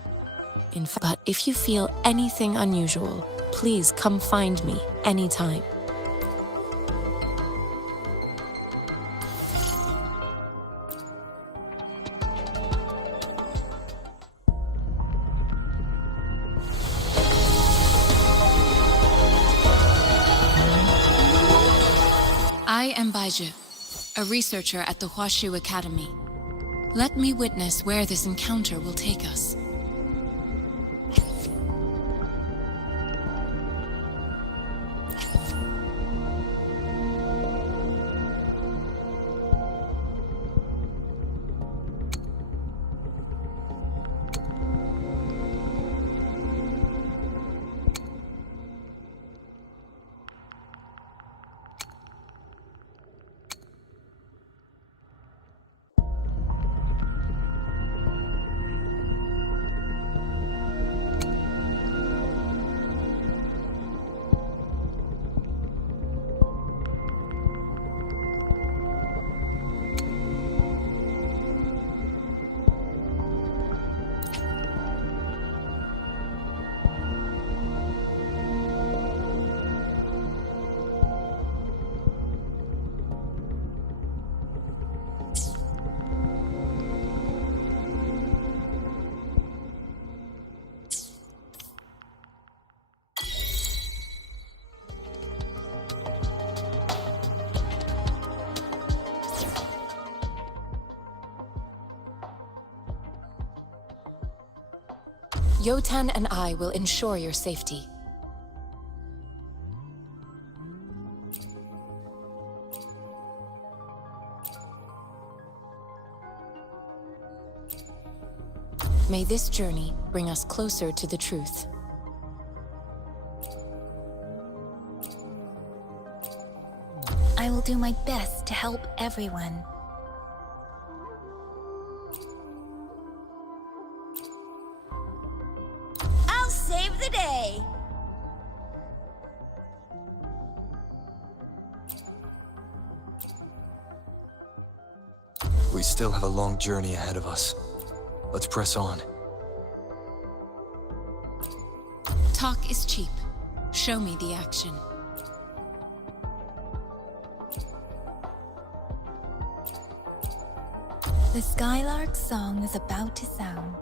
But if you feel anything unusual, please come find me anytime. am Baizhi, a researcher at the Huashu Academy. Let me witness where this encounter will take us. Yotan and I will ensure your safety. May this journey bring us closer to the truth. I will do my best to help everyone. I'll save the day! We still have a long journey ahead of us. Let's press on. Talk is cheap. Show me the action. The Skylark's song is about to sound.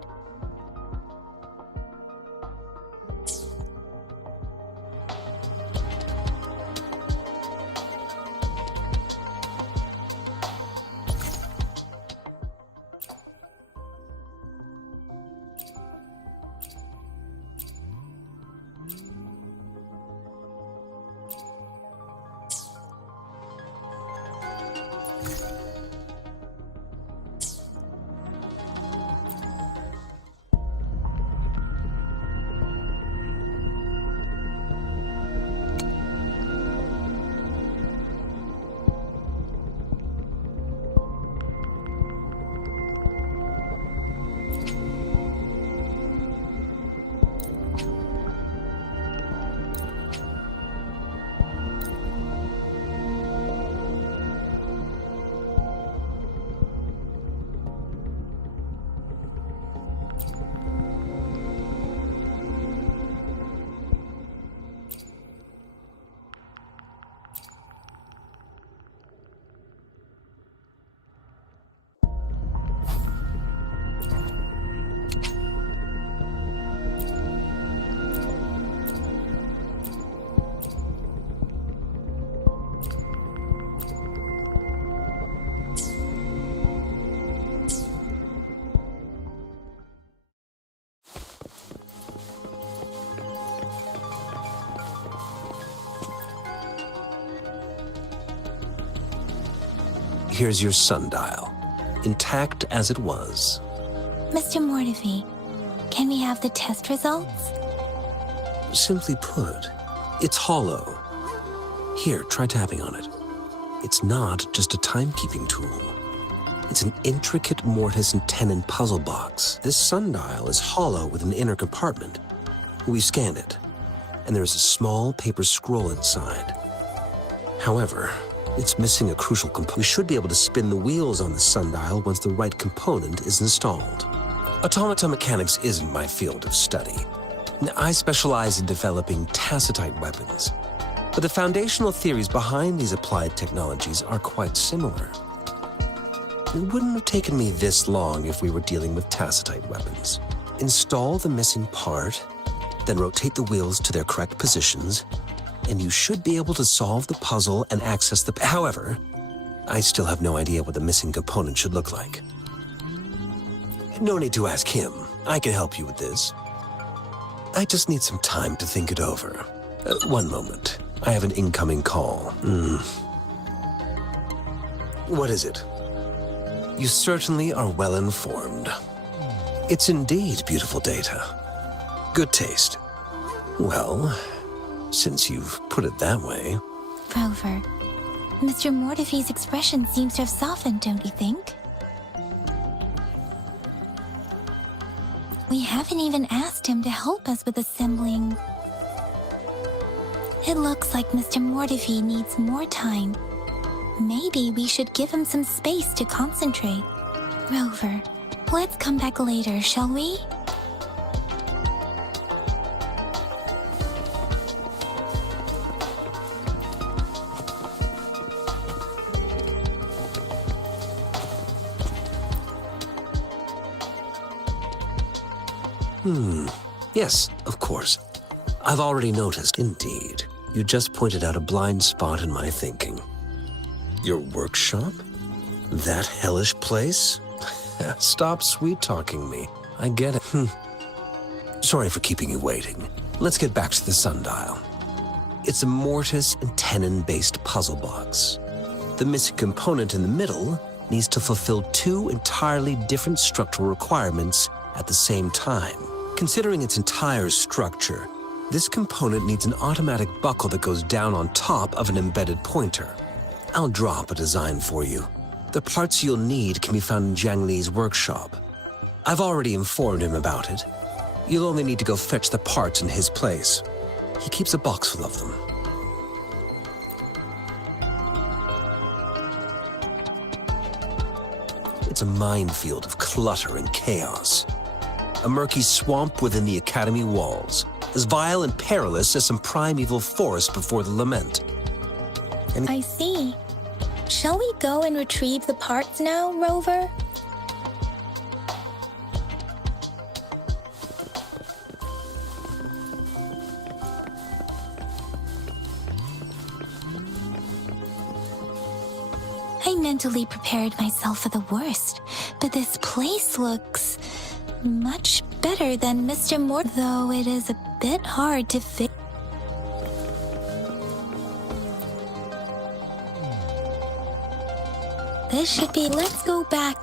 Here's your sundial, intact as it was. Mr. Mortefi, can we have the test results? Simply put, it's hollow. Here, try tapping on it. It's not just a timekeeping tool. It's an intricate mortise and tenon puzzle box. This sundial is hollow with an inner compartment. We scanned it, and there is a small paper scroll inside. However, it's missing a crucial component. We should be able to spin the wheels on the sundial once the right component is installed. Automata mechanics isn't my field of study. I specialize in developing tacitite weapons, but the foundational theories behind these applied technologies are quite similar. It wouldn't have taken me this long if we were dealing with tacitite weapons. Install the missing part, then rotate the wheels to their correct positions, and you should be able to solve the puzzle and access the... However, I still have no idea what the missing component should look like. No need to ask him. I can help you with this. I just need some time to think it over. One moment. I have an incoming call. What is it? You certainly are well informed. It's indeed beautiful data. Good taste. Well, since you've put it that way... Rover, Mr. Mortefi's expression seems to have softened, don't you think? We haven't even asked him to help us with assembling. It looks like Mr. Mortefi needs more time. Maybe we should give him some space to concentrate. Rover, let's come back later, shall we? Yes, of course. I've already noticed. Indeed. You just pointed out a blind spot in my thinking. Your workshop? That hellish place? Stop sweet-talking me. I get it. Sorry for keeping you waiting. Let's get back to the sundial. It's a mortise and tenon-based puzzle box. The missing component in the middle needs to fulfill two entirely different structural requirements at the same time. Considering its entire structure, this component needs an automatic buckle that goes down on top of an embedded pointer. I'll drop a design for you. The parts you'll need can be found in Jiang Li's workshop. I've already informed him about it. You'll only need to go fetch the parts in his place. He keeps a box full of them. It's a minefield of clutter and chaos. A murky swamp within the Academy walls, as vile and perilous as some primeval forest before the lament. I see. Shall we go and retrieve the parts now, Rover? I mentally prepared myself for the worst, but this place looks much better than Mr. Mort, though it is a bit hard to fit. This should be. Let's go back.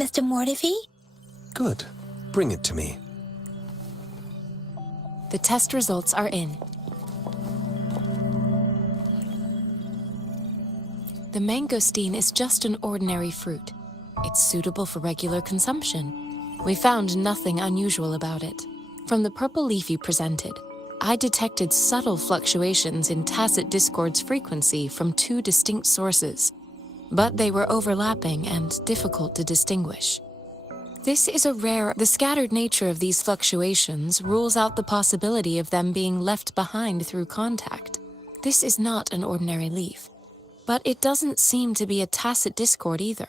Mr. Mortefi? Good. Bring it to me. The test results are in. The mangosteen is just an ordinary fruit. It's suitable for regular consumption. We found nothing unusual about it. From the purple leaf you presented, I detected subtle fluctuations in tacit discord's frequency from two distinct sources, but they were overlapping and difficult to distinguish. This is a rare. The scattered nature of these fluctuations rules out the possibility of them being left behind through contact. This is not an ordinary leaf, but it doesn't seem to be a tacit discord either.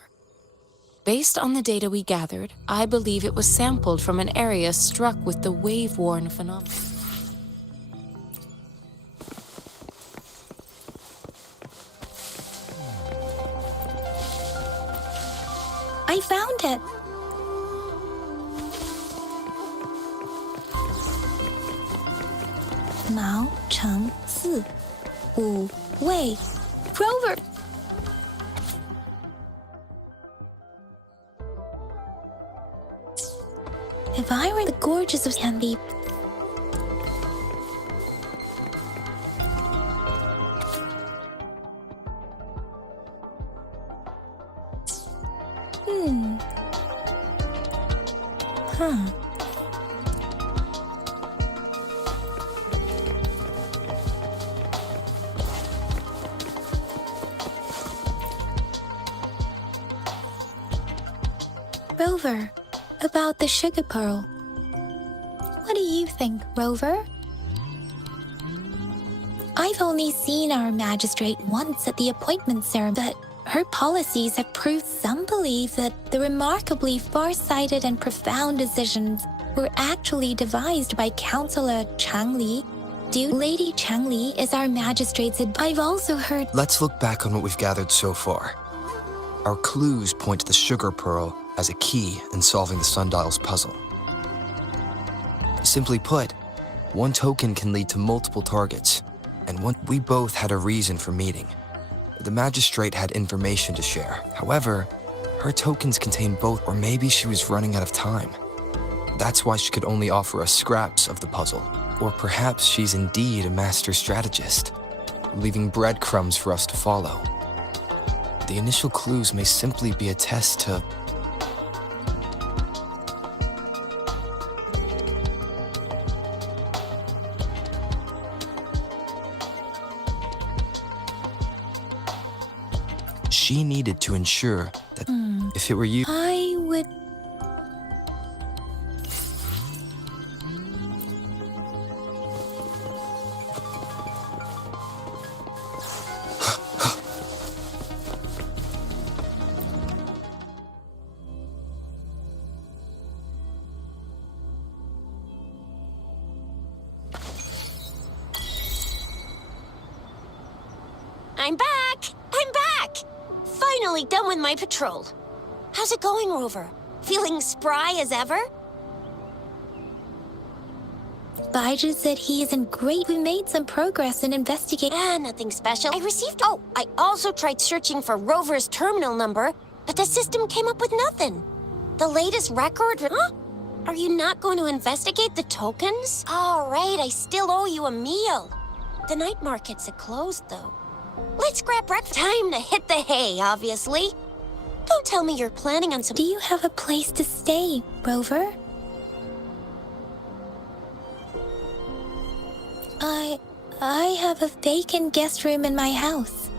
Based on the data we gathered, I believe it was sampled from an area struck with the wave-worn phenomenon. I found it! Mao Cheng Si Wu Wei Rover! If I were the gorgeous of Candy. Rover, about the sugar pearl. What do you think, Rover? I've only seen our magistrate once at the appointment ceremony, but Her policies have proved some believe that the remarkably far-sighted and profound decisions were actually devised by Counselor Changli. Lady Changli is our magistrate's I've also heard... Let's look back on what we've gathered so far. Our clues point to the sugar pearl as a key in solving the sundial's puzzle. Simply put, one token can lead to multiple targets, and we both had a reason for meeting. The magistrate had information to share. However, her tokens contain both, or maybe she was running out of time. That's why she could only offer us scraps of the puzzle. Or perhaps she's indeed a master strategist, leaving breadcrumbs for us to follow. The initial clues may simply be a test to... She needed to ensure that if it were you... I would... I'm back! I'm back! Finally done with my patrol. How's it going, Rover? Feeling spry as ever? Baiju said he isn't great. We made some progress in investigating... Nothing special. I also tried searching for Rover's terminal number, but the system came up with nothing. The latest record... Huh? Are you not going to investigate the tokens? All right, I still owe you a meal. The night markets are closed, though. Let's grab breakfast. Time to hit the hay, obviously. Don't tell me you're planning on some... Do you have a place to stay, Rover? I have a vacant guest room in my house.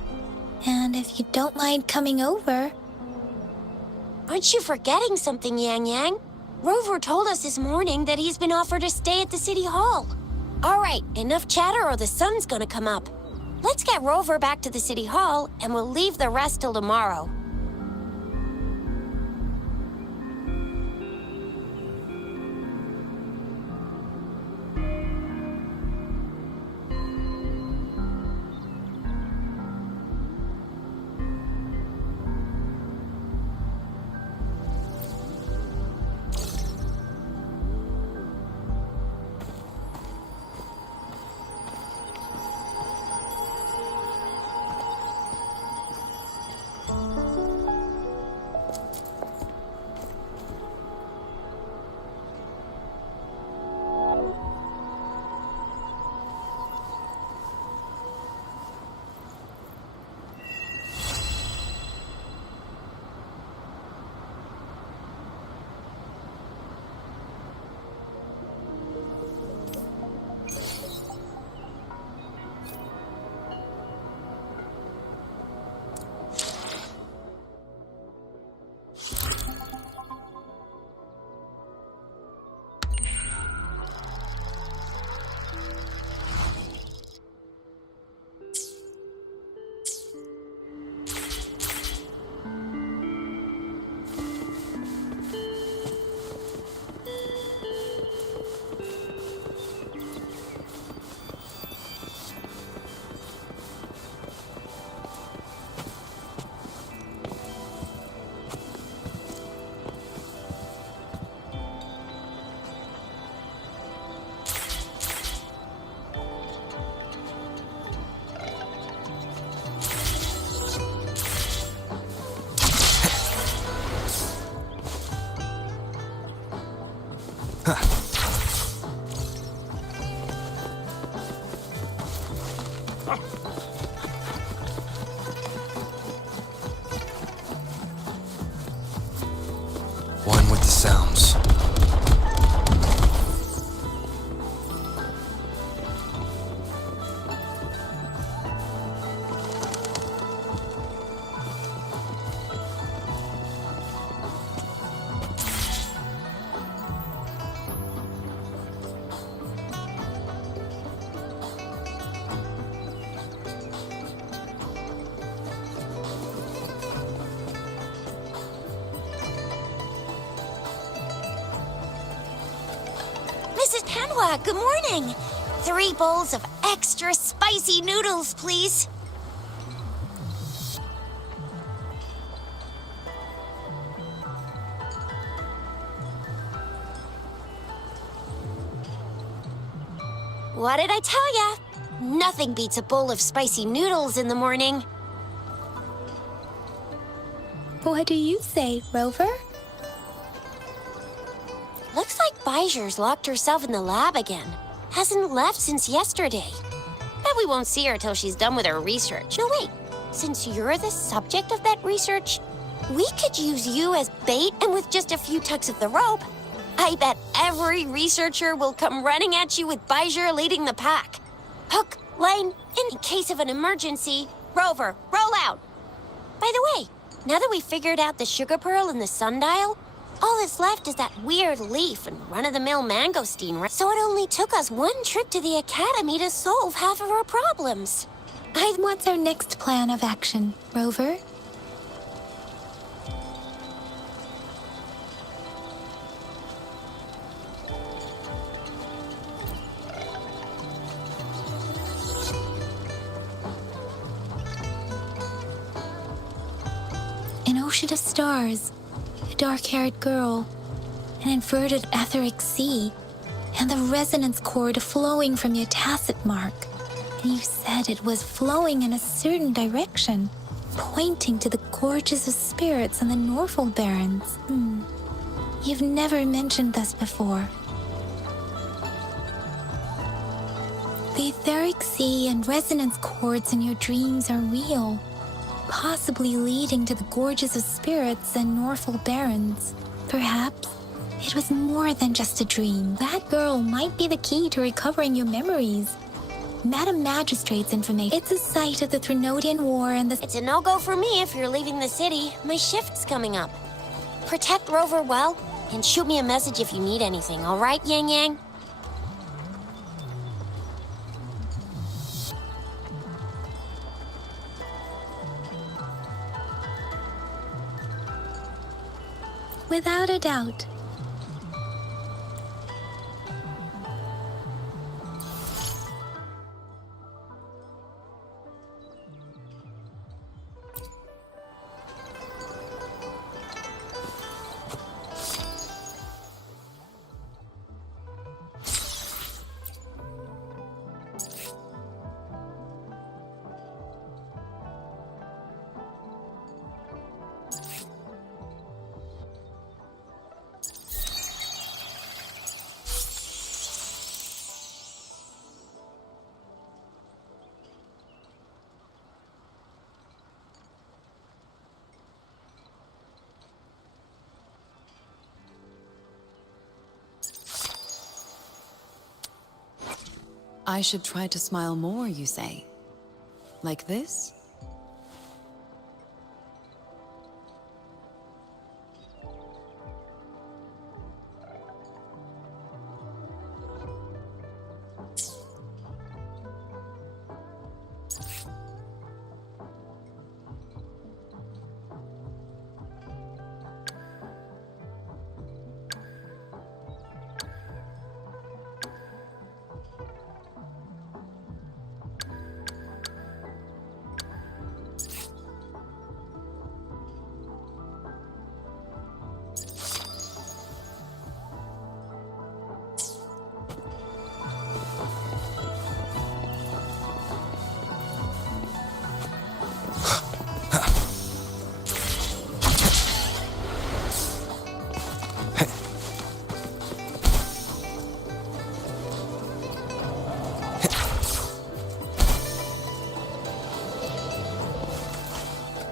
And if you don't mind coming over... Aren't you forgetting something, Yang Yang? Rover told us this morning that he's been offered a stay at the City Hall. All right, enough chatter or the sun's gonna come up. Let's get Rover back to the City Hall, and we'll leave the rest till tomorrow. One with the sounds. Panhua, good morning. 3 bowls of extra spicy noodles, please. What did I tell ya? Nothing beats a bowl of spicy noodles in the morning. What do you say, Rover? Looks like Bijur's locked herself in the lab again. Hasn't left since yesterday. Bet we won't see her till she's done with her research. No, wait. Since you're the subject of that research, we could use you as bait, and with just a few tugs of the rope, I bet every researcher will come running at you with Bijur leading the pack. Hook, line, in case of an emergency, Rover, roll out. By the way, now that we've figured out the sugar pearl and the sundial, all that's left is that weird leaf and run-of-the-mill mangosteen, right? So it only took us 1 trip to the academy to solve half of our problems. What's our next plan of action, Rover? An ocean of stars, a dark-haired girl, an inverted etheric sea, and the resonance cord flowing from your tacit mark. And you said it was flowing in a certain direction, pointing to the gorges of spirits and the Norfolk Barrens. You've never mentioned this before. The etheric sea and resonance cords in your dreams are real, possibly leading to the gorges of spirits and Norfolk Barrens. Perhaps it was more than just a dream. That girl might be the key to recovering your memories. Madam Magistrate's information. It's a site of the Trinodian War and the... It's a no-go for me if you're leaving the city. My shift's coming up. Protect Rover well, and shoot me a message if you need anything, all right, Yang Yang? Without a doubt. I should try to smile more, you say? Like this?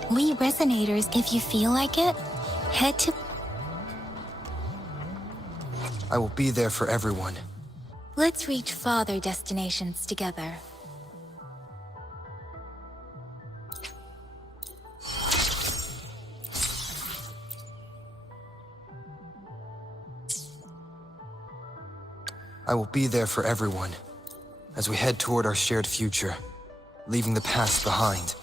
We resonators, if you feel like it, head to... I will be there for everyone. Let's reach farther destinations together. I will be there for everyone as we head toward our shared future, leaving the past behind.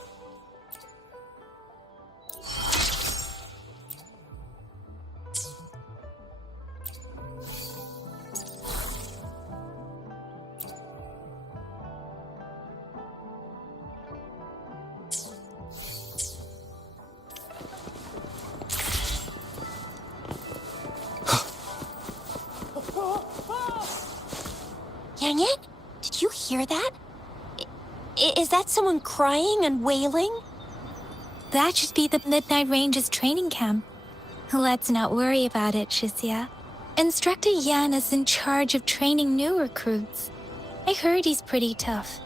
Dang it! Did you hear that? Is that someone crying and wailing? That should be the Midnight Ranges training camp. Let's not worry about it, Shisia. Instructor Yan is in charge of training new recruits. I heard he's pretty tough.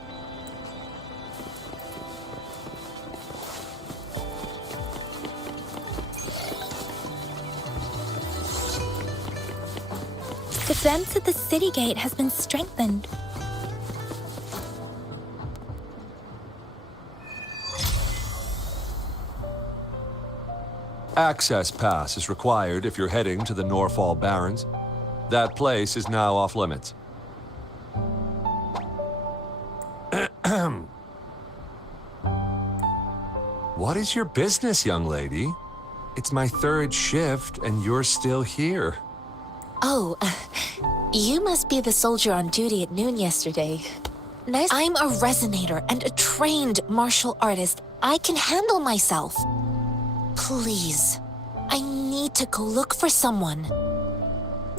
The fence at the city gate has been strengthened. Access pass is required if you're heading to the Norfall Barrens. That place is now off limits. What is your business, young lady? It's my third shift and you're still here. Oh, you must be the soldier on duty at noon yesterday. Nice. I'm a resonator and a trained martial artist. I can handle myself. Please, I need to go look for someone.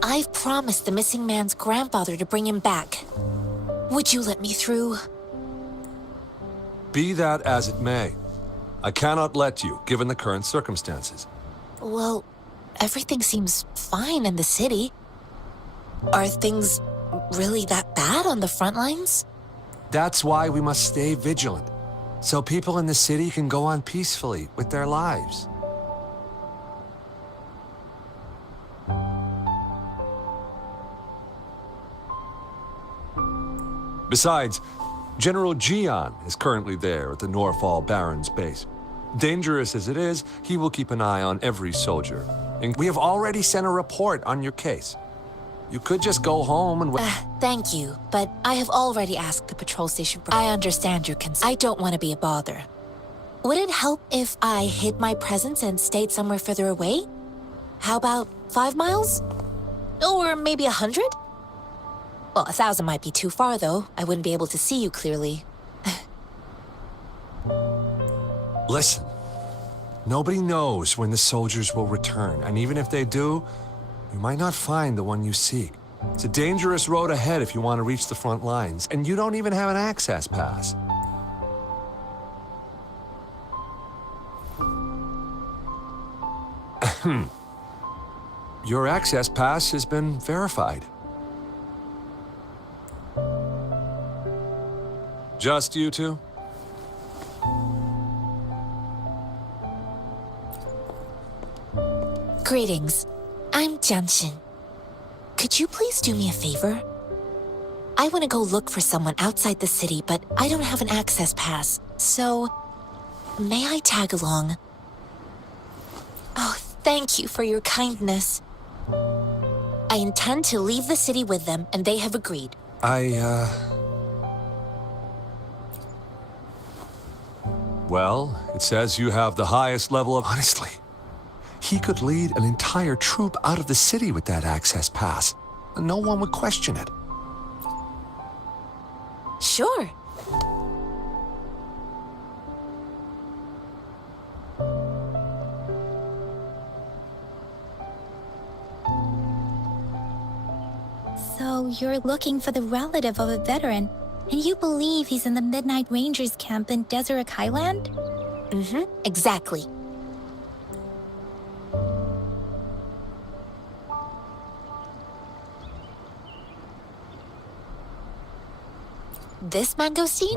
I've promised the missing man's grandfather to bring him back. Would you let me through? Be that as it may, I cannot let you, given the current circumstances. Well, everything seems fine in the city. Are things really that bad on the front lines? That's why we must stay vigilant, so people in the city can go on peacefully with their lives. Besides, General Jian is currently there at the Norfall Barrens base. Dangerous as it is, he will keep an eye on every soldier. And we have already sent a report on your case. You could just go home and... Thank you, but I have already asked the patrol station. I understand your concern. I don't want to be a bother. Would it help if I hid my presence and stayed somewhere further away? How about 5 miles? Or maybe 100? Well, 1,000 might be too far, though. I wouldn't be able to see you clearly. Listen, nobody knows when the soldiers will return, and even if they do, you might not find the one you seek. It's a dangerous road ahead if you want to reach the front lines, and you don't even have an access pass. Your access pass has been verified. Just you two? Greetings. I'm Jianshin. Could you please do me a favor? I want to go look for someone outside the city, but I don't have an access pass. So, may I tag along? Oh, thank you for your kindness. I intend to leave the city with them, and they have agreed. Well, it says you have the highest level of... Honestly, he could lead an entire troop out of the city with that access pass. And no one would question it. Sure. So you're looking for the relative of a veteran, and you believe he's in the Midnight Rangers camp in Deseret Highland? Mm-hmm, exactly. This mangosteen?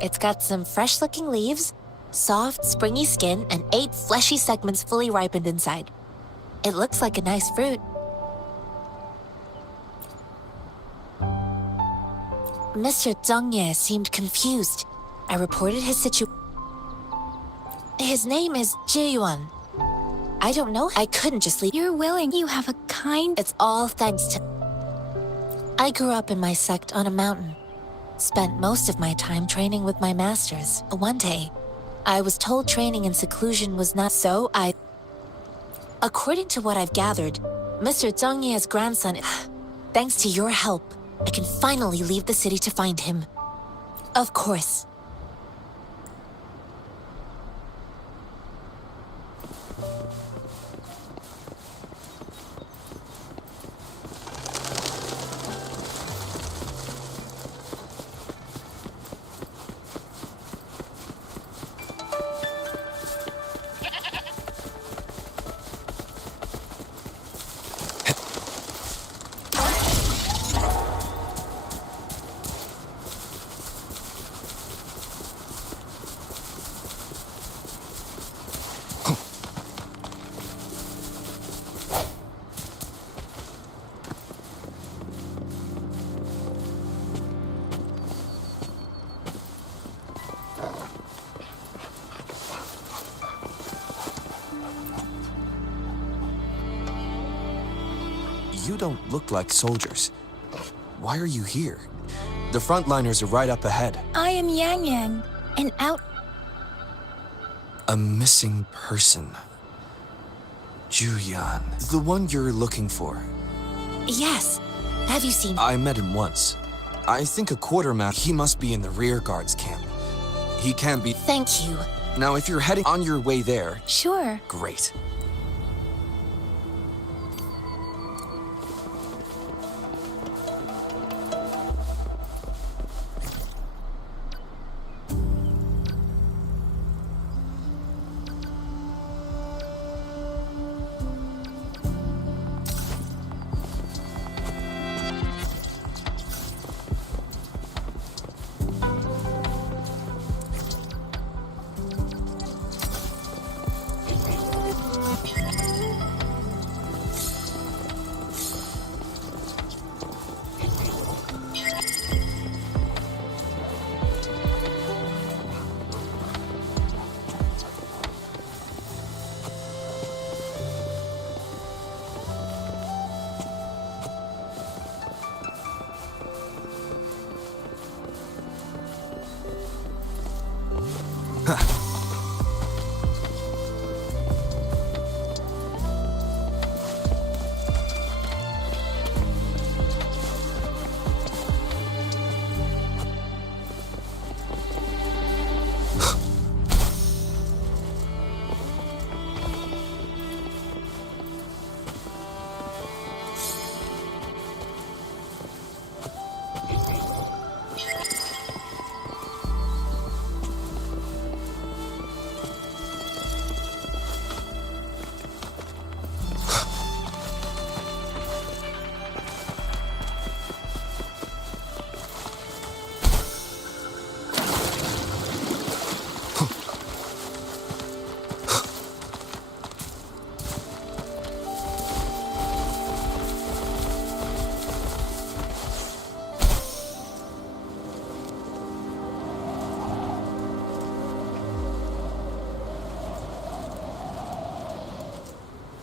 It's got some fresh-looking leaves, soft, springy skin, and 8 fleshy segments fully ripened inside. It looks like a nice fruit. Mr. Zhang Ye seemed confused. I reported his situation. His name is Jiyuan. I don't know. I couldn't just leave. You're willing. You have a kind... It's all thanks to... I grew up in my sect on a mountain. Spent most of my time training with my masters. One day, I was told training in seclusion was not so. According to what I've gathered, Mr. Zhang Ye's grandson... Thanks to your help, I can finally leave the city to find him. Of course. You don't look like soldiers. Why are you here? The frontliners are right up ahead. I am Yang Yang, an A missing person. Juyan. The one you're looking for. Yes. Have you seen... I met him once. I think a quartermaster. He must be in the rear guards camp. He can't be... Thank you. Now, if you're heading on your way there... Sure. Great.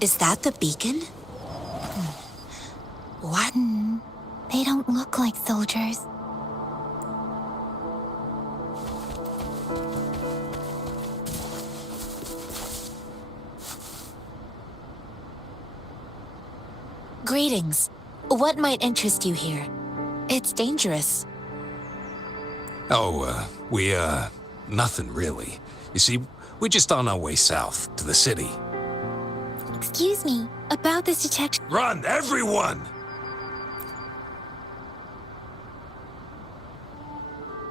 Is that the beacon? What? They don't look like soldiers. Greetings. What might interest you here? It's dangerous. Oh, nothing really. You see, we're just on our way south to the city. Excuse me, about this detection... Run, everyone!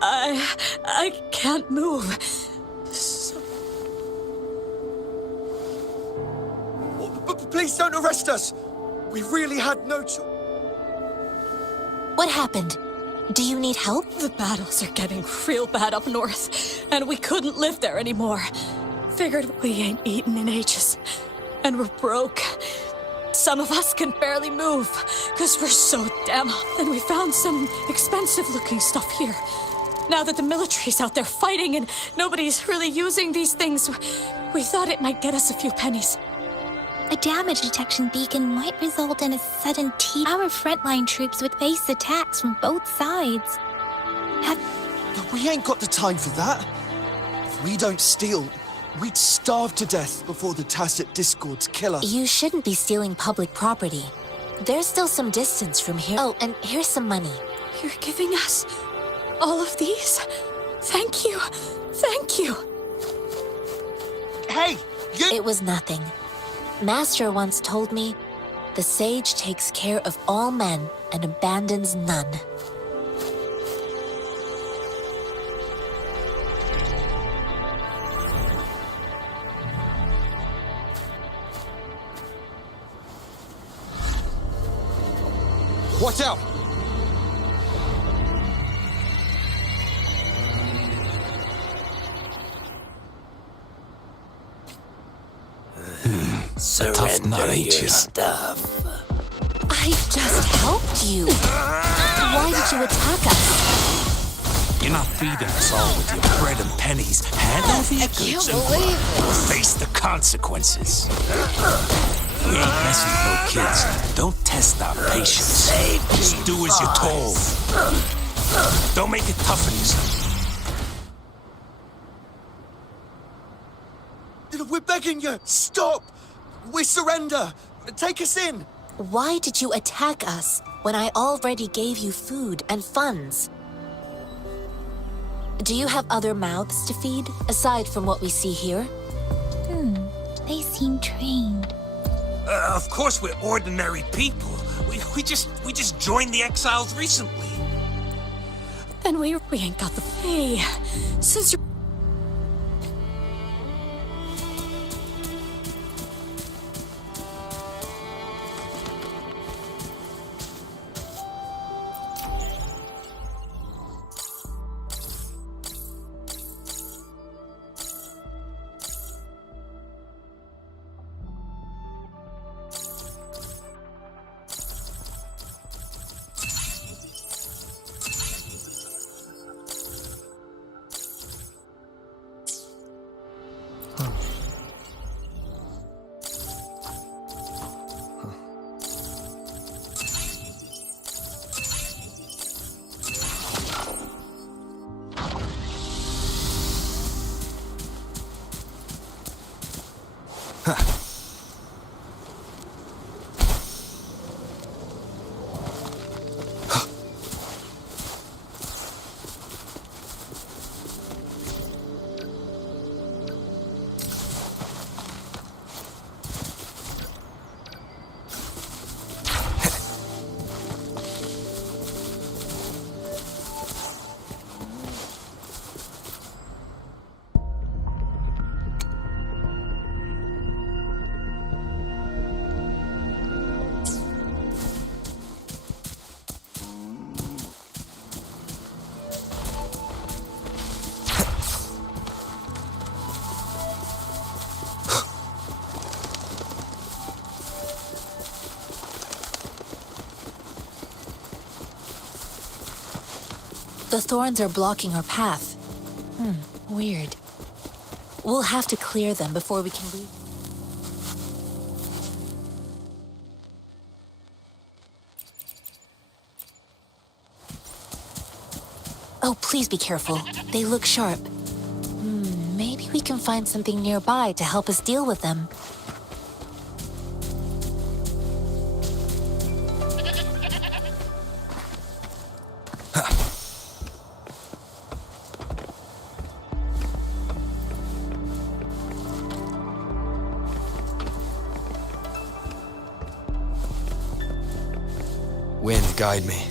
I can't move. Please don't arrest us! We really had no choice. What happened? Do you need help? The battles are getting real bad up north, and we couldn't live there anymore. Figured we ain't eaten in ages, and we're broke. Some of us can barely move, because we're so damn... Then we found some expensive-looking stuff here. Now that the military's out there fighting and nobody's really using these things, we thought it might get us a few pennies. A damage detection beacon might result in a sudden Our frontline troops would face attacks from both sides. We ain't got the time for that. If we don't steal, we'd starve to death before the tacit discords kill us. You shouldn't be stealing public property. There's still some distance from here. Oh, and here's some money. You're giving us all of these? Thank you. Thank you. Hey, you... It was nothing. Master once told me, the sage takes care of all men and abandons none. Watch out! Tough nut, ain't you? I just helped you. Why did you attack us? You're not feeding us all with your bread and pennies. Hand over your goods and face the consequences. We ain't messing with no kids. Don't test our patience. Just do as you're told. Don't make it tough on yourself. We're begging you! Stop! We surrender! Take us in! Why did you attack us when I already gave you food and funds? Do you have other mouths to feed, aside from what we see here? They seem trained. Of course we're ordinary people. We just joined the exiles recently. Then we ain't got the pay. Since you're... The thorns are blocking our path. Weird. We'll have to clear them before we can leave. Oh, please be careful. They look sharp. Maybe we can find something nearby to help us deal with them. Wind, guide me.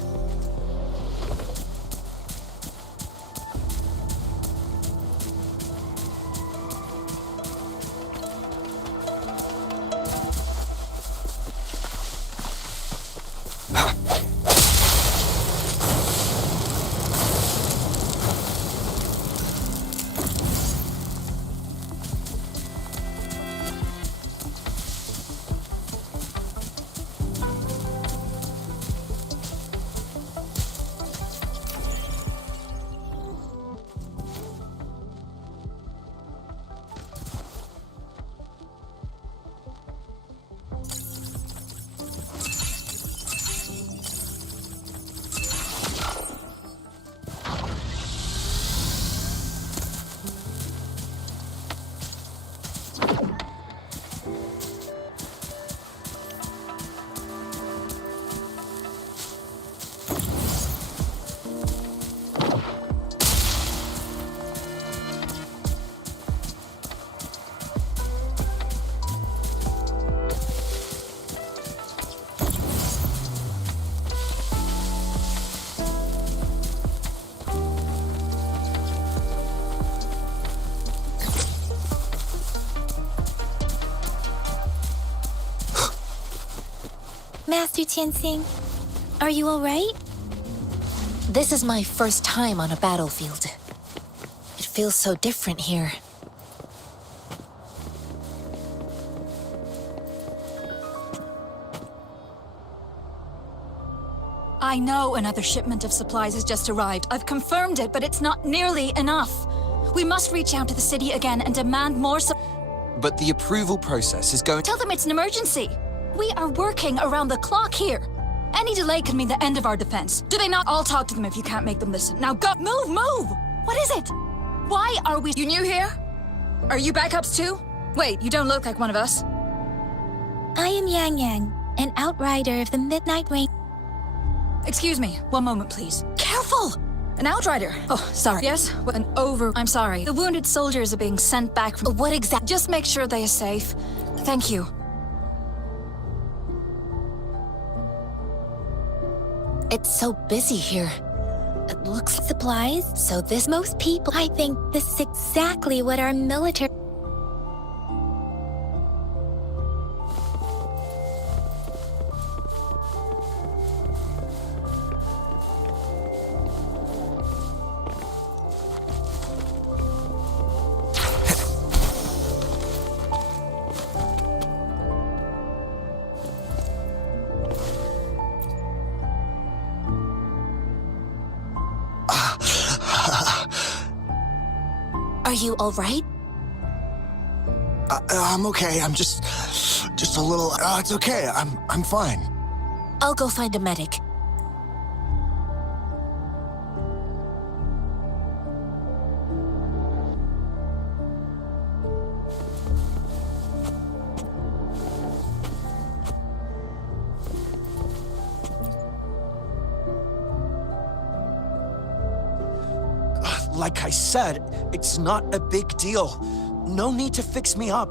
Master Tianxing, are you all right? This is my first time on a battlefield. It feels so different here. I know another shipment of supplies has just arrived. I've confirmed it, but it's not nearly enough. We must reach out to the city again and demand more But the approval process is going... Tell them it's an emergency. We are working around the clock here. Any delay could mean the end of our defense. Do they not? I'll talk to them if you can't make them listen. Now go! Move, move! What is it? Why are we— You new here? Are you backups too? Wait, you don't look like one of us. I am Yang Yang, an outrider of the Midnight Rain. Excuse me, one moment please. Careful! An outrider. Oh, sorry. Yes? I'm sorry. The wounded soldiers are being sent back from— What exactly? Just make sure they are safe. Thank you. It's so busy here. It looks Supplies? so this. Most people— I think this is exactly what our military— Are you all right? I'm okay. I'm just a little. It's okay. I'm fine. I'll go find a medic. Like I said, it's not a big deal. No need to fix me up.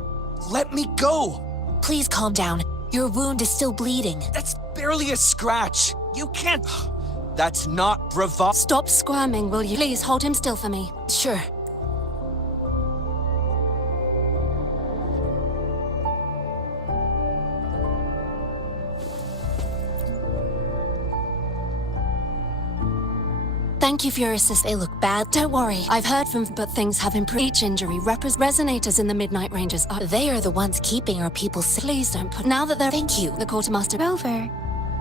Let me go. Please calm down. Your wound is still bleeding. That's barely a scratch. You can't. That's not bravado. Stop squirming, will you? Please hold him still for me. Sure. Thank you for your assist. They look bad. Don't worry. I've heard from, but things have improved. Each injury resonators in the Midnight Rangers are. They are the ones keeping our people safe. Please don't put. Now that they're. Thank you. The quartermaster. Rover,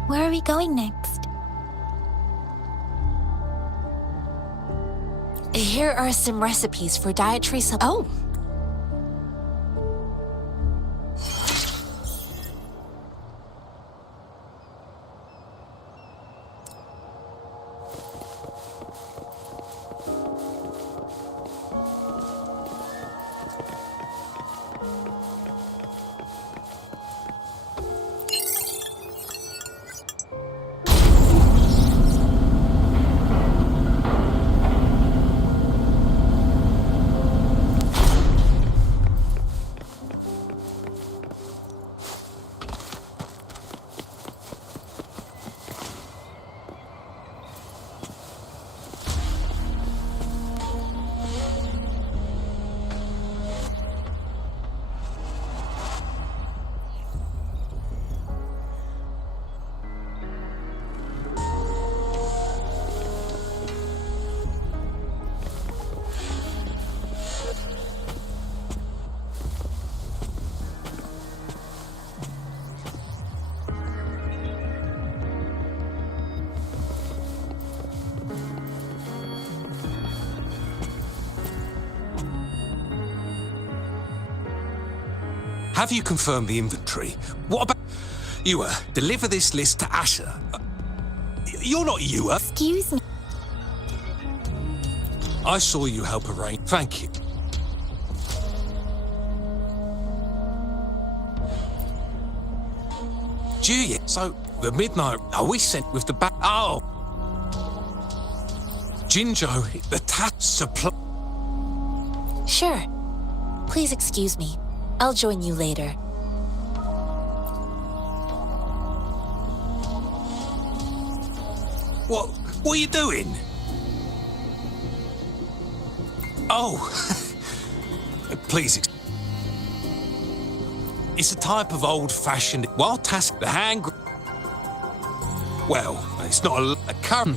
where are we going next? Here are some recipes for dietary Oh. Have you confirmed the inventory? What about... Yua, deliver this list to Asher. You're not Yua. Excuse me. I saw you help arrange. Thank you. Julia, so the Midnight... Are we sent with the back... Oh! Jinjo, the supply... Sure. Please excuse me. I'll join you later. What are you doing? Oh. Please. It's a type of old-fashioned wild task. The hand... Well, it's not a current...